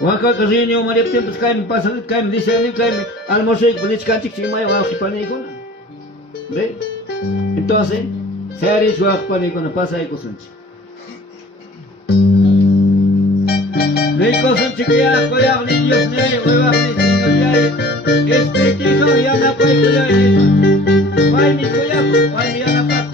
Waka kazinyo mariap tempos kaim pasalit kaim disenin kaim almorzar con chimay chimay wa hipane ko. Ve? Entonces, se ha dicho wa hipane ko na pasa ay kusunchi. Ve kusunchi kaya koya ni Dios ni ay wa ni Dios ya. Espiritu ya na pai koya. Pai ni koya, pai ya na pai.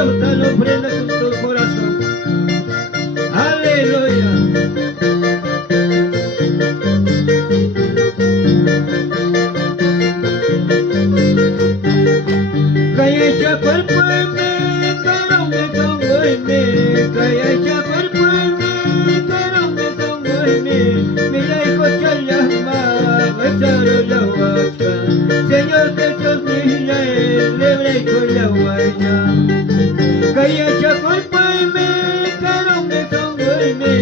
Dios da la ofrenda con tu corazón. Aleluya. Kaya siya palpalme, karong metong boyme. Kaya siya palpalme, karong metong boyme. Milay ko siya llama, kasaro lawas ka. Señor Jesús milay, libre ko laway niya. Kaya siya palpalme, karong metong boyme.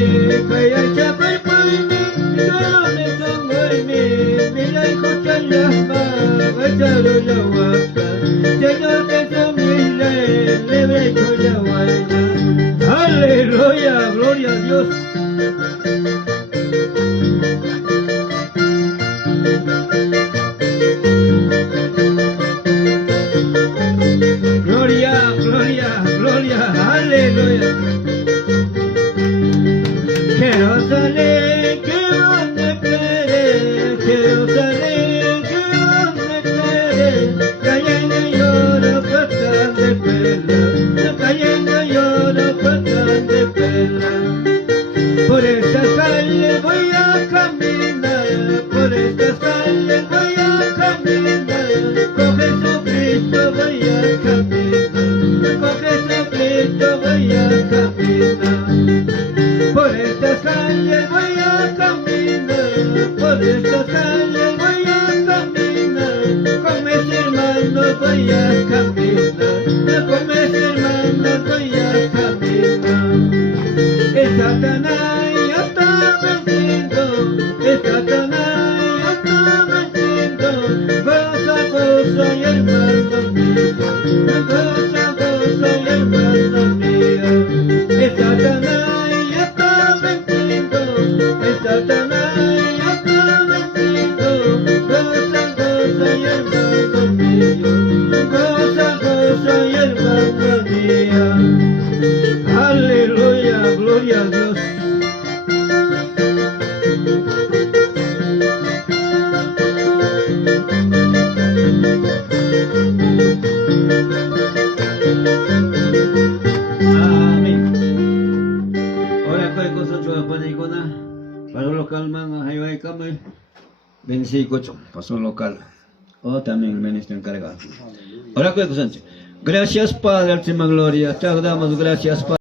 Kaya siya palpalme, karong metong boyme. Milay ko siya llama, kasaro lawas ka. Señor Jesús milay, libre ko laway niya. Aleluya, gloria a Dios. Gloria, gloria, gloria, aleluya. Jerusalén, que vos me querés, Jerusalén, que vos me querés, cayendo lloro patas de perla, cayendo lloro patas de perla. Por esta calle voy a caminar, por esta calle voy a caminar, con Jesucristo voy a caminar, con Jesucristo voy a caminar. Por esta calle voy a caminar, por esta calle voy a caminar, con mis hermanos voy a caminar, con mis hermanos voy a caminar. El Satanás ya está vencido, el Satanás ya está vencido, goza, goza y hermano mío, goza, goza y hermano mío. El Satanás ya está vencido, el Satanás ya está vencido, goza, goza y hermano mío, goza, goza y hermano mío. Aleluya, gloria a Dios. Amin. Ahora kay ko sa Diyos, panay ko na. Palulokal mga hayway kami. 28, pasulokal. O también ministro encargado. Ahora kay ko sa Diyos. Gracias Padre, altísima gloria. Te damos gracias Padre.